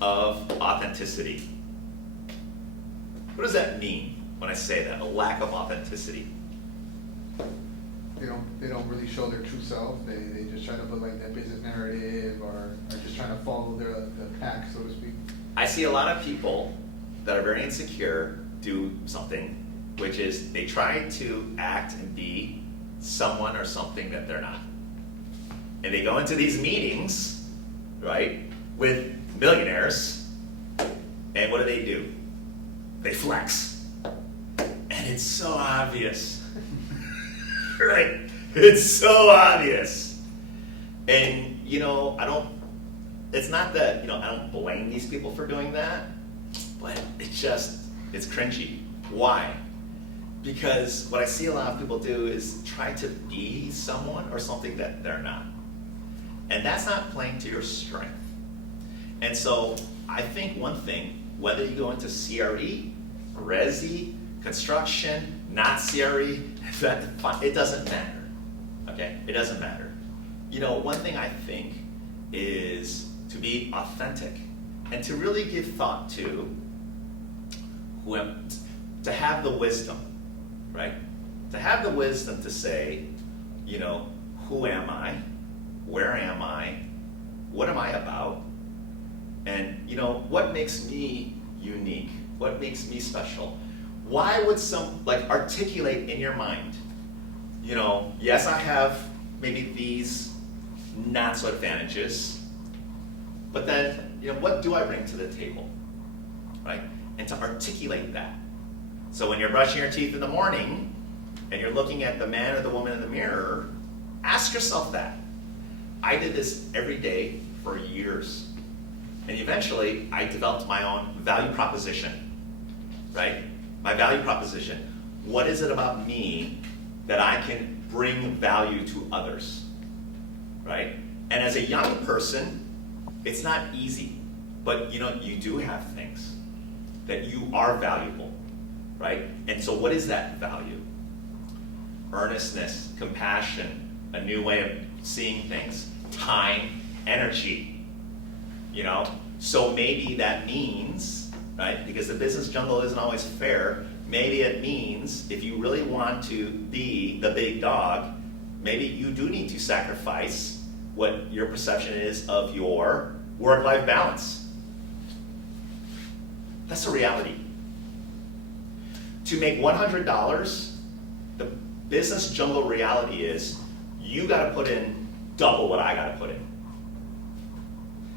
of authenticity. What does that mean when I say that? A lack of authenticity. They don't really show their true self. They just try to put like that business narrative, or just trying to follow the pack, so to speak. I see a lot of people that are very insecure do something, which is they try to act and be someone or something that they're not. And they go into these meetings, right, with millionaires, and what do? They flex. And it's so obvious. Right? It's so obvious. And, it's not that, I don't blame these people for doing that, but it's cringy. Why? Because what I see a lot of people do is try to be someone or something that they're not. And that's not playing to your strength. And so I think one thing, whether you go into CRE, Resi, construction, not CRE, it doesn't matter. Okay? It doesn't matter. One thing I think is to be authentic and to really give thought to have the wisdom, right? To have the wisdom to say, who am I? Where am I? What am I about? And, what makes me unique? What makes me special? Why would articulate in your mind, yes, I have maybe these not so advantages, but then, what do I bring to the table, right? And to articulate that. So when you're brushing your teeth in the morning and you're looking at the man or the woman in the mirror, ask yourself that. I did this every day for years. And eventually, I developed my own value proposition, right? My value proposition. What is it about me that I can bring value to others, right? And as a young person, it's not easy, but you do have things that you are valuable, right? And so what is that value? Earnestness, compassion, a new way of seeing things, time, energy, So maybe that means, right, because the business jungle isn't always fair, maybe it means if you really want to be the big dog, maybe you do need to sacrifice what your perception is of your work-life balance. That's a reality. To make $100, the business jungle reality is you got to put in double what I got to put in.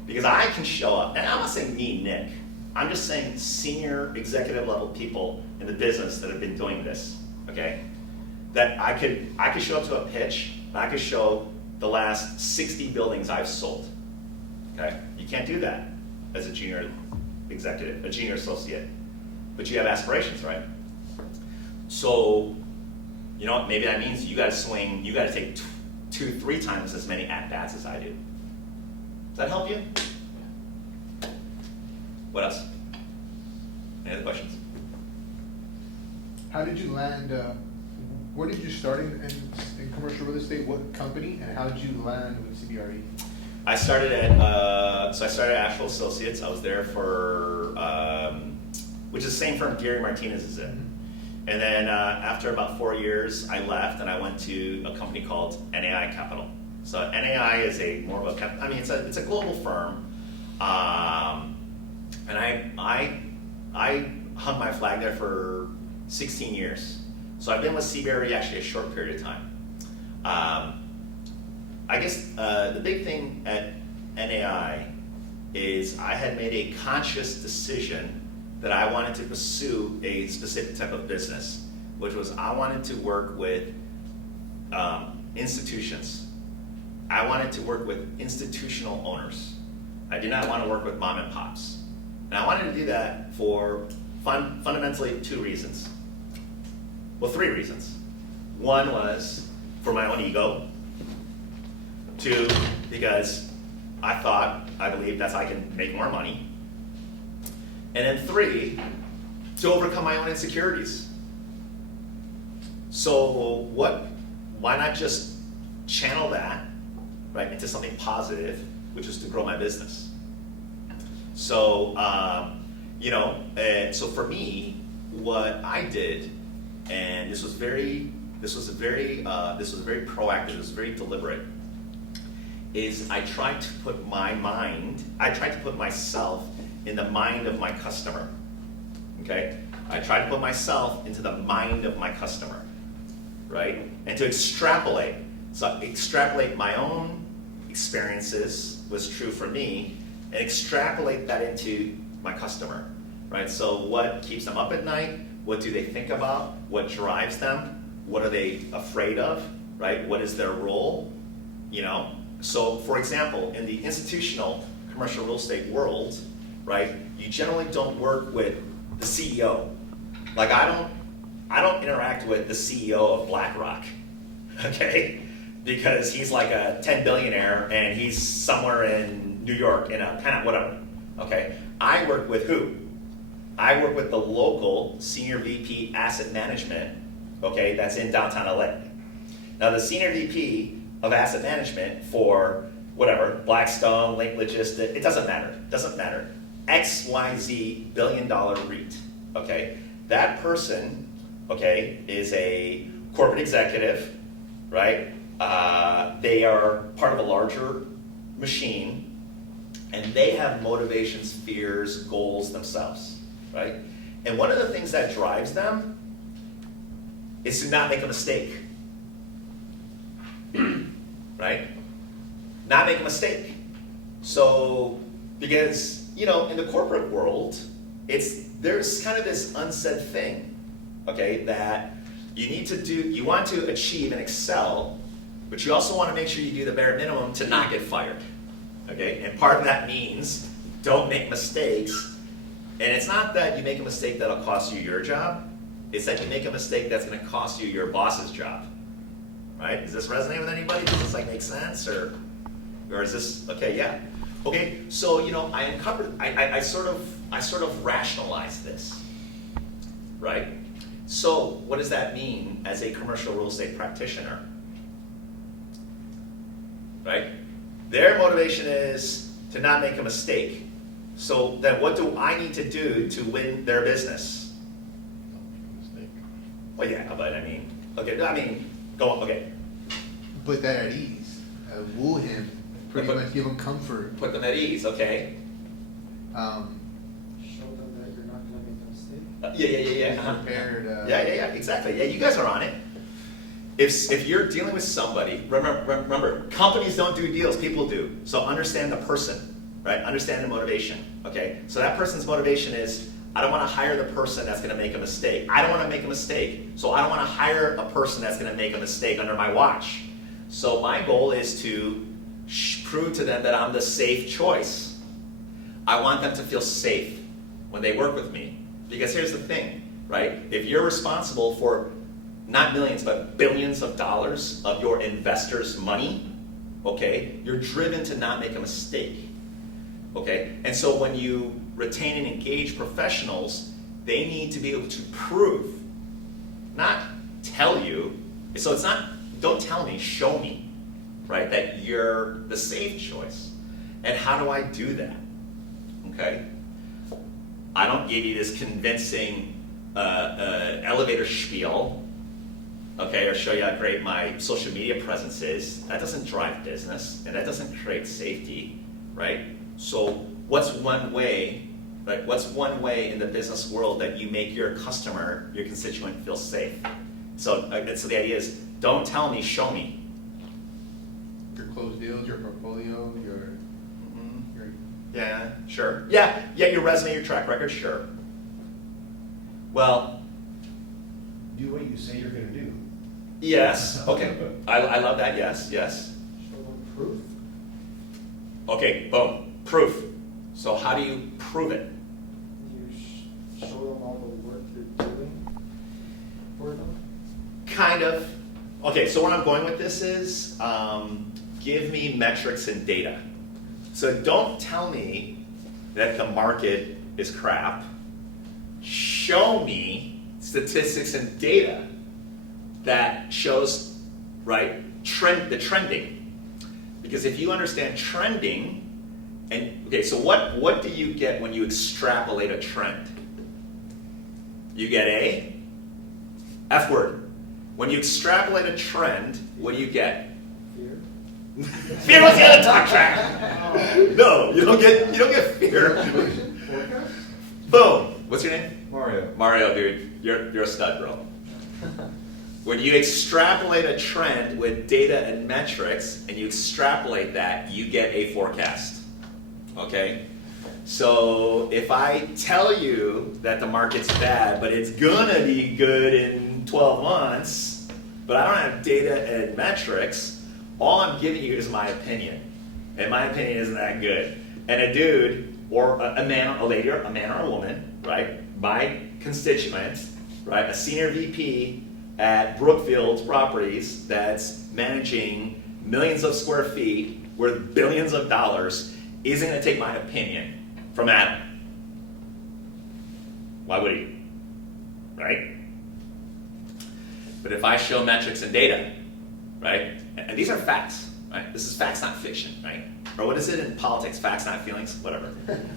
Because I can show up, and I'm not saying me, Nick, I'm just saying senior executive level people in the business that have been doing this, okay? That I could show up to a pitch, and I could show the last 60 buildings I've sold, okay? You can't do that as a junior executive, a junior associate, but you have aspirations, right? So, maybe that means you gotta swing, you gotta take 2-3 times as many at-bats as I do. Does that help you? What else? Any other questions? How did you land, where did you start in commercial real estate? What company, and how did you land with CBRE? I started at Asheville Associates. I was there for, which is the same firm Gary Martinez is in. And then after about 4 years, I left and I went to a company called NAI Capital. So NAI is it's a global firm, and I hung my flag there for 16 years. So I've been with CBRE actually a short period of time. I guess the big thing at NAI is I had made a conscious decision that I wanted to pursue a specific type of business, which was I wanted to work with institutions. I wanted to work with institutional owners. I did not want to work with mom and pops. And I wanted to do that for fundamentally 2 reasons. Well, 3 reasons. One was for my own ego. 2, because I believed that's how I can make more money. And then 3, to overcome my own insecurities. So why not just channel that, right, into something positive, which is to grow my business? So, so for me, what I did, and this was very proactive, it was very deliberate, is I tried to put myself in the mind of my customer, okay? I tried to put myself into the mind of my customer, right? And to extrapolate my own experiences, was true for me, and extrapolate that into my customer, right? So what keeps them up at night? What do they think about? What drives them? What are they afraid of, right? What is their role, So for example, in the institutional commercial real estate world, right, you generally don't work with the CEO. Like I don't interact with the CEO of BlackRock, okay? Because he's like a 10 billionaire and he's somewhere in New York in a kind of whatever, okay? I work with who? I work with the local senior VP asset management, okay, that's in downtown LA. Now the senior VP of asset management for whatever, Blackstone, Link Logistics, it doesn't matter. XYZ billion-dollar REIT, okay? That person, okay, is a corporate executive, right? They are part of a larger machine, and they have motivations, fears, goals themselves, right? And one of the things that drives them is to not make a mistake, right? Not make a mistake. So, because, in the corporate world, there's kind of this unsaid thing, okay, that you want to achieve and excel, but you also want to make sure you do the bare minimum to not get fired, okay? And part of that means don't make mistakes, and it's not that you make a mistake that'll cost you your job, it's that you make a mistake that's going to cost you your boss's job, right? Does this resonate with anybody? Does this make sense, or is this, okay, yeah. Okay, so, I uncovered, I sort of rationalized this, right? So, what does that mean as a commercial real estate practitioner? Right? Their motivation is to not make a mistake. So then what do I need to do to win their business? Well, yeah, but go on, okay. Put that at ease, woo him, pretty much give him comfort. Put them at ease, okay. Show them that you're not gonna make a mistake. Yeah. Prepared. Yeah, exactly. Yeah, you guys are on it. If you're dealing with somebody, remember, companies don't do deals, people do. So understand the person, right? Understand the motivation, okay? So that person's motivation is, I don't want to hire the person that's going to make a mistake. I don't want to make a mistake, so I don't want to hire a person that's going to make a mistake under my watch. So my goal is to prove to them that I'm the safe choice. I want them to feel safe when they work with me. Because here's the thing, right? If you're responsible for not millions, but billions of dollars of your investors' money, okay, you're driven to not make a mistake, okay? And so when you retain and engage professionals, they need to be able to prove, not tell you. So it's not, don't tell me, show me, right, that you're the safe choice. And how do I do that, okay? I don't give you this convincing elevator spiel, okay, or show you how great my social media presence is. That doesn't drive business, and that doesn't create safety, right? So what's one way, right? What's one way in the business world that you make your customer, your constituent, feel safe? So the idea is, don't tell me, show me. Your closed deals, your portfolio, your Yeah, sure. Yeah, your resume, your track record, sure. Well, Do what you say you're gonna do. yes, okay. I love that, yes. Show them proof. Okay, boom, proof. So how do you prove it? You show them all the work you're doing for them. Kind of. Okay, so where I'm going with this is, give me metrics and data. So don't tell me that the market is crap. Show me statistics and data that shows, right, the trending. Because if you understand trending, and okay, so what do you get when you extrapolate a trend? You get a F word. When you extrapolate a trend, what do you get? Fear? Fear was the other talk track. No, you don't get fear. Forecast? Boom. What's your name? Mario. Mario, dude. You're a stud, bro. When you extrapolate a trend with data and metrics, and you extrapolate that, you get a forecast. Okay? So if I tell you that the market's bad, but it's gonna be good in 12 months, but I don't have data and metrics, all I'm giving you is my opinion. And my opinion isn't that good. And a dude, or a man, a lady, or a man or a woman, right? My constituent, right? A senior VP at Brookfield Properties that's managing millions of square feet worth billions of dollars isn't gonna take my opinion from Adam. Why would he? Right? But if I show metrics and data, right? And these are facts, right? This is facts, not fiction, right? Or what is it in politics? Facts, not feelings, whatever,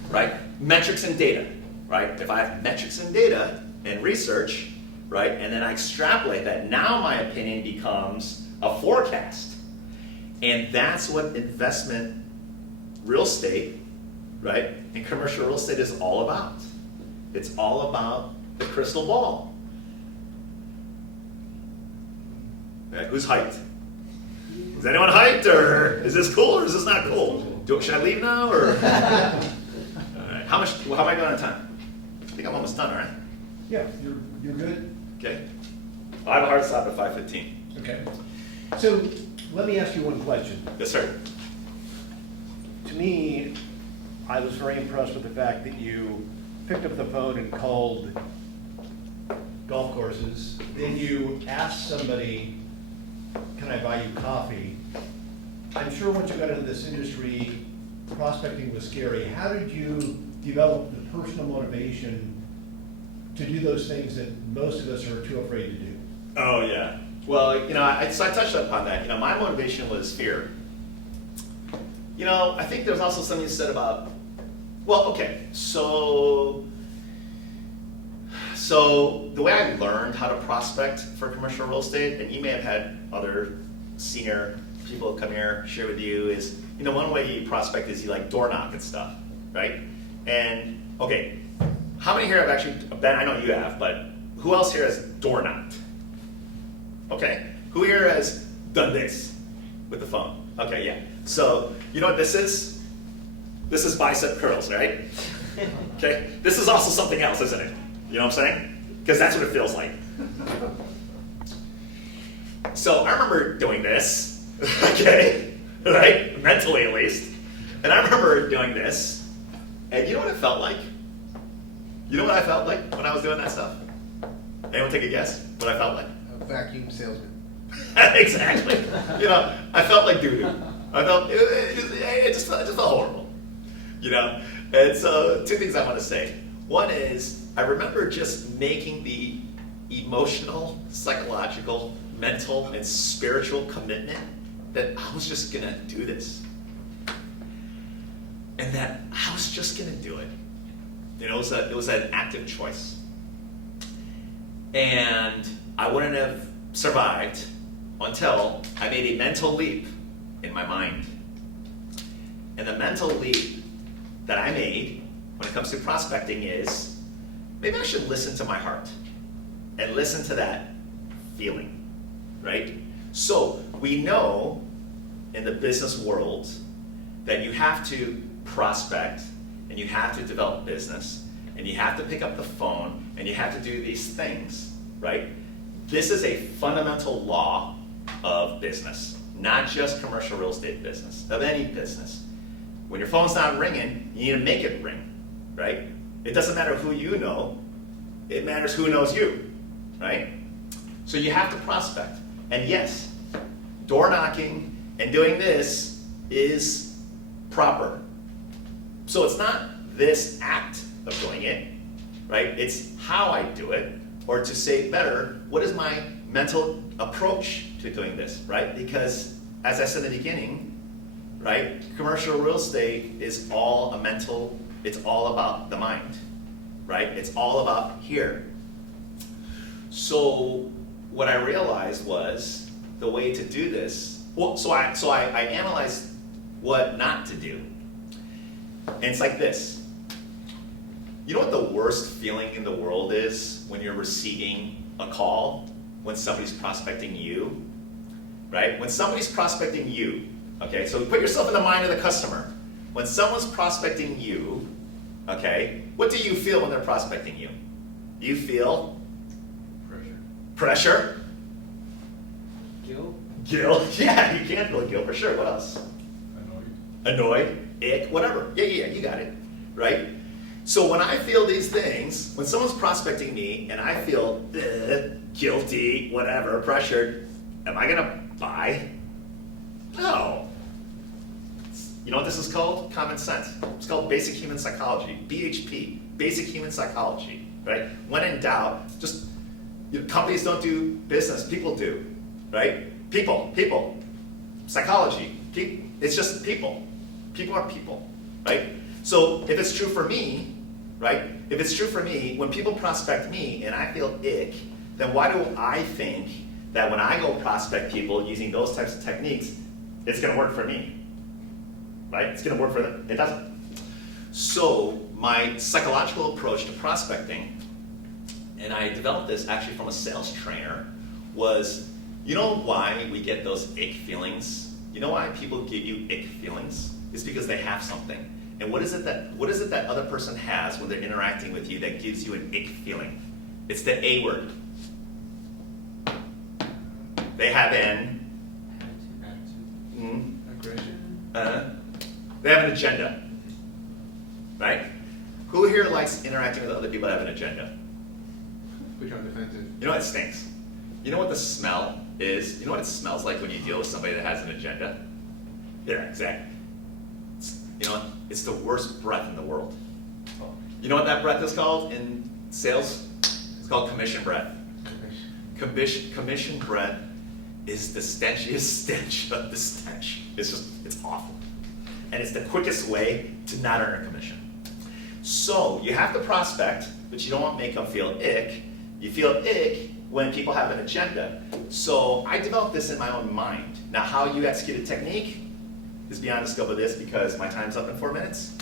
right? Metrics and data, right? If I have metrics and data and research, right? And then I extrapolate that, now my opinion becomes a forecast. And that's what investment real estate, right? And commercial real estate is all about. It's all about the crystal ball. Right, who's hyped? Is anyone hyped, or is this cool, or is this not cool? Should I leave now, or? All right. How am I doing on time? I think I'm almost done, all right? Yeah, you're good? Okay. I have a hard stop at 5:15. Okay. So let me ask you one question. Yes, sir. To me, I was very impressed with the fact that you picked up the phone and called golf courses. Then you asked somebody, can I buy you coffee? I'm sure once you got into this industry, prospecting was scary. How did you develop the personal motivation to do those things that most of us are too afraid to do? Oh, yeah. Well, so I touched upon that. My motivation was fear. I think there's also something you said about, well, okay, so the way I learned how to prospect for commercial real estate, and you may have had other senior people come here share with you, is, one way you prospect is you like door knock and stuff, right? And, okay, how many here have actually, Ben, I know you have, but who else here has door knocked? Okay, who here has done this with the phone? Okay, yeah. So, you know what this is? This is bicep curls, right? Okay, this is also something else, isn't it? You know what I'm saying? Because that's what it feels like. So I remember doing this, okay, right? Mentally at least. And I remember doing this, and you know what it felt like? You know what I felt like when I was doing that stuff? Anyone take a guess what I felt like? A vacuum salesman. Exactly. I felt like doo-doo. I felt, it just felt horrible. And so two things I want to say. One is, I remember just making the emotional, psychological, mental, and spiritual commitment that I was just going to do this. And that I was just going to do it. It was an active choice. And I wouldn't have survived until I made a mental leap in my mind. And the mental leap that I made when it comes to prospecting is, maybe I should listen to my heart and listen to that feeling, right? So we know in the business world that you have to prospect and you have to develop business and you have to pick up the phone and you have to do these things, right? This is a fundamental law of business, not just commercial real estate business, of any business. When your phone's not ringing, you need to make it ring, right? It doesn't matter who you know, it matters who knows you, right? So you have to prospect. And yes, door knocking and doing this is proper. So it's not this act of doing it, right? It's how I do it, or to say better, what is my mental approach to doing this, right? Because as I said in the beginning, right, commercial real estate is all a mental, it's all about the mind, right? It's all about here. So what I realized was the way to do this, well, so I analyzed what not to do. And it's like this. You know what the worst feeling in the world is when you're receiving a call, when somebody's prospecting you, right? When somebody's prospecting you, okay, so put yourself in the mind of the customer. When someone's prospecting you, okay, what do you feel when they're prospecting you? You feel? Pressure? Guilt? Guilt? Yeah, you can feel guilt for sure. What else? Annoyed, ick, whatever. Yeah, you got it, right? So when I feel these things, when someone's prospecting me and I feel guilty, whatever, pressured, am I gonna buy? No. You know what this is called? Common sense. It's called basic human psychology, BHP, basic human psychology, right? When in doubt, just, companies don't do business, people do, right? People, psychology, it's just people. People are people, right? So if it's true for me, right? If it's true for me, when people prospect me and I feel ick, then why do I think that when I go prospect people using those types of techniques, it's gonna work for me, right? It's gonna work for them, it doesn't. So my psychological approach to prospecting, and I developed this actually from a sales trainer, was, you know why we get those ick feelings? You know why people give you ick feelings? It's because they have something. And what is it that other person has when they're interacting with you that gives you an ick feeling? It's the A word. They have an they have an agenda, right? Who here likes interacting with other people that have an agenda? Put you on defensive. You know what stinks? You know what the smell is? You know what it smells like when you deal with somebody that has an agenda? Yeah, exactly. You know what? It's the worst breath in the world. You know what that breath is called in sales? It's called commission breath. Commission breath is the stenchiest stench of the stench. It's awful. And it's the quickest way to not earn a commission. So you have to prospect, but you don't want to make them feel ick. You feel ick when people have an agenda. So I developed this in my own mind. Now how you execute a technique is beyond the scope of this because my time's up in 4 minutes.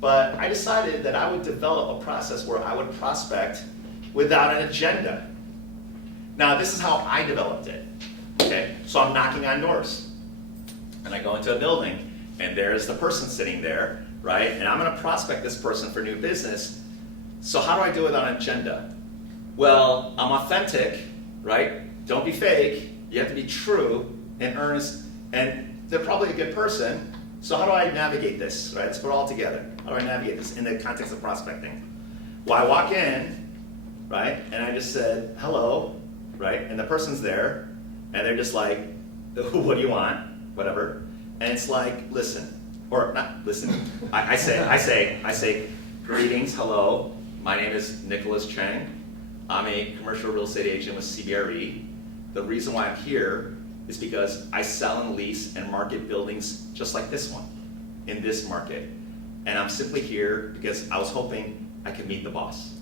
But I decided that I would develop a process where I would prospect without an agenda. Now this is how I developed it, okay? So I'm knocking on doors. And I go into a building and there's the person sitting there, right? And I'm gonna prospect this person for new business. So how do I do it on an agenda? Well, I'm authentic, right? Don't be fake. You have to be true and earnest, and they're probably a good person. So how do I navigate this, right? Let's put it all together. How do I navigate this in the context of prospecting? Well, I walk in, right? And I just said, hello, right? And the person's there, and they're just like, what do you want? Whatever. And it's like, listen, or not listen. I say, greetings, hello. My name is Nickolas Chang. I'm a commercial real estate agent with CBRE. The reason why I'm here is because I sell and lease and market buildings just like this one, in this market. And I'm simply here because I was hoping I could meet the boss.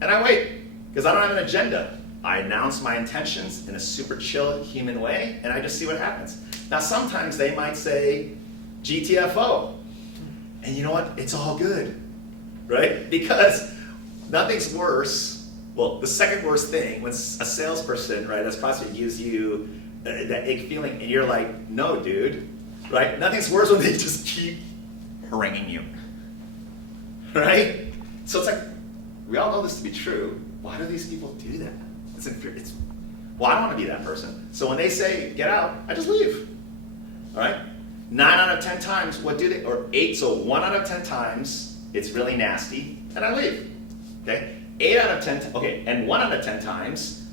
And I wait, because I don't have an agenda. I announce my intentions in a super chill, human way, and I just see what happens. Now sometimes they might say, GTFO. And you know what? It's all good, right? Because nothing's worse. Well, the second worst thing, when a salesperson, right, as prospect gives you that ick feeling, and you're like, no, dude, right? Nothing's worse when they just keep haranguing you, right? So it's like, we all know this to be true. Why do these people do that? Well, I don't want to be that person. So when they say, get out, I just leave, all right? 9 out of 10 times, what do they, or 8, so 1 out of 10 times, it's really nasty, and I leave, okay? 8 out of 10, okay, and 1 out of 10 times,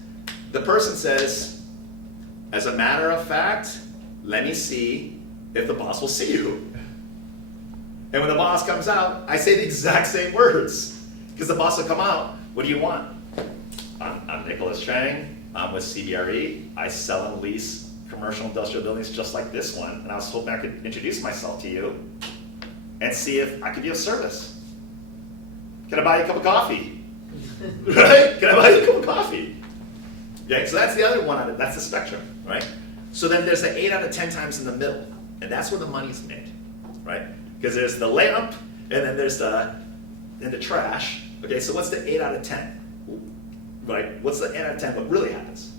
the person says, as a matter of fact, let me see if the boss will see you. And when the boss comes out, I say the exact same words, because the boss will come out, what do you want? I'm Nickolas Chang. I'm with CBRE. I sell and lease commercial industrial buildings just like this one, and I was hoping I could introduce myself to you and see if I could be of service. Can I buy you a cup of coffee? Right? Can I buy you a cup of coffee? Okay, so that's the other one out of, that's the spectrum, right? So then there's the 8 out of 10 times in the middle, and that's where the money's made, right? Because there's the layup, and then there's the trash. Okay, so what's the 8 out of 10? Right? What's the 8 out of 10? What really happens?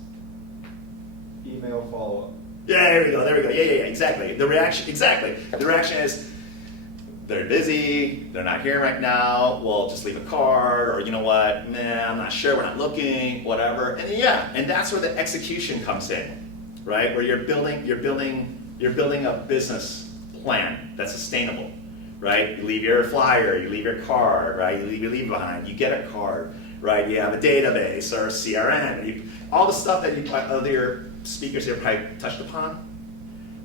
Email follow-up. Yeah, there we go, yeah, exactly. The reaction is, they're busy, they're not here right now, well, just leave a card, or you know what, I'm not sure, we're not looking, whatever. And that's where the execution comes in, right? Where you're building a business plan that's sustainable, right? You leave your flyer, you leave your card, right? You leave it behind, you get a card, right? You have a database or a CRM, all the stuff that other speakers here probably touched upon,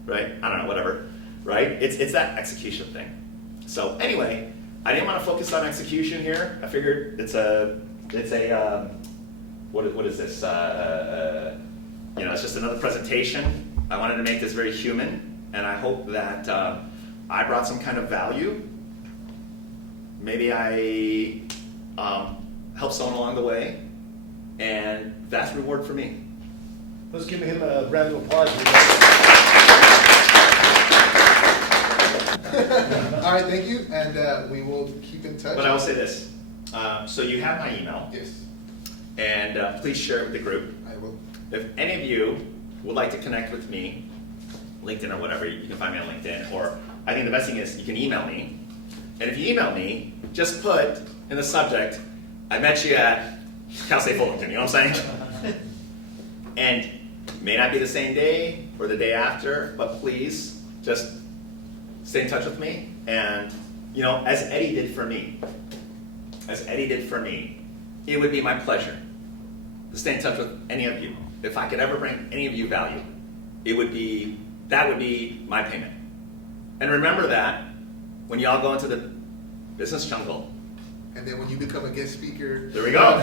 right? I don't know, whatever, right? It's that execution thing. So anyway, I didn't want to focus on execution here. I figured it's a what is this? It's just another presentation. I wanted to make this very human, and I hope that I brought some kind of value. Maybe I helped someone along the way, and that's reward for me. Let's give him a round of applause. All right, thank you, and we will keep in touch. But I will say this. So you have my email, Yes, and please share it with the group. I will. If any of you would like to connect with me, LinkedIn or whatever, you can find me on LinkedIn, or I think the best thing is you can email me. And if you email me, just put in the subject, I met you at Cal State Fullerton, you know what I'm saying? And it may not be the same day or the day after, but please just stay in touch with me. And, as Eddie did for me, it would be my pleasure to stay in touch with any of you. If I could ever bring any of you value, that would be my payment. And remember that when y'all go into the business jungle. And then when you become a guest speaker. There we go.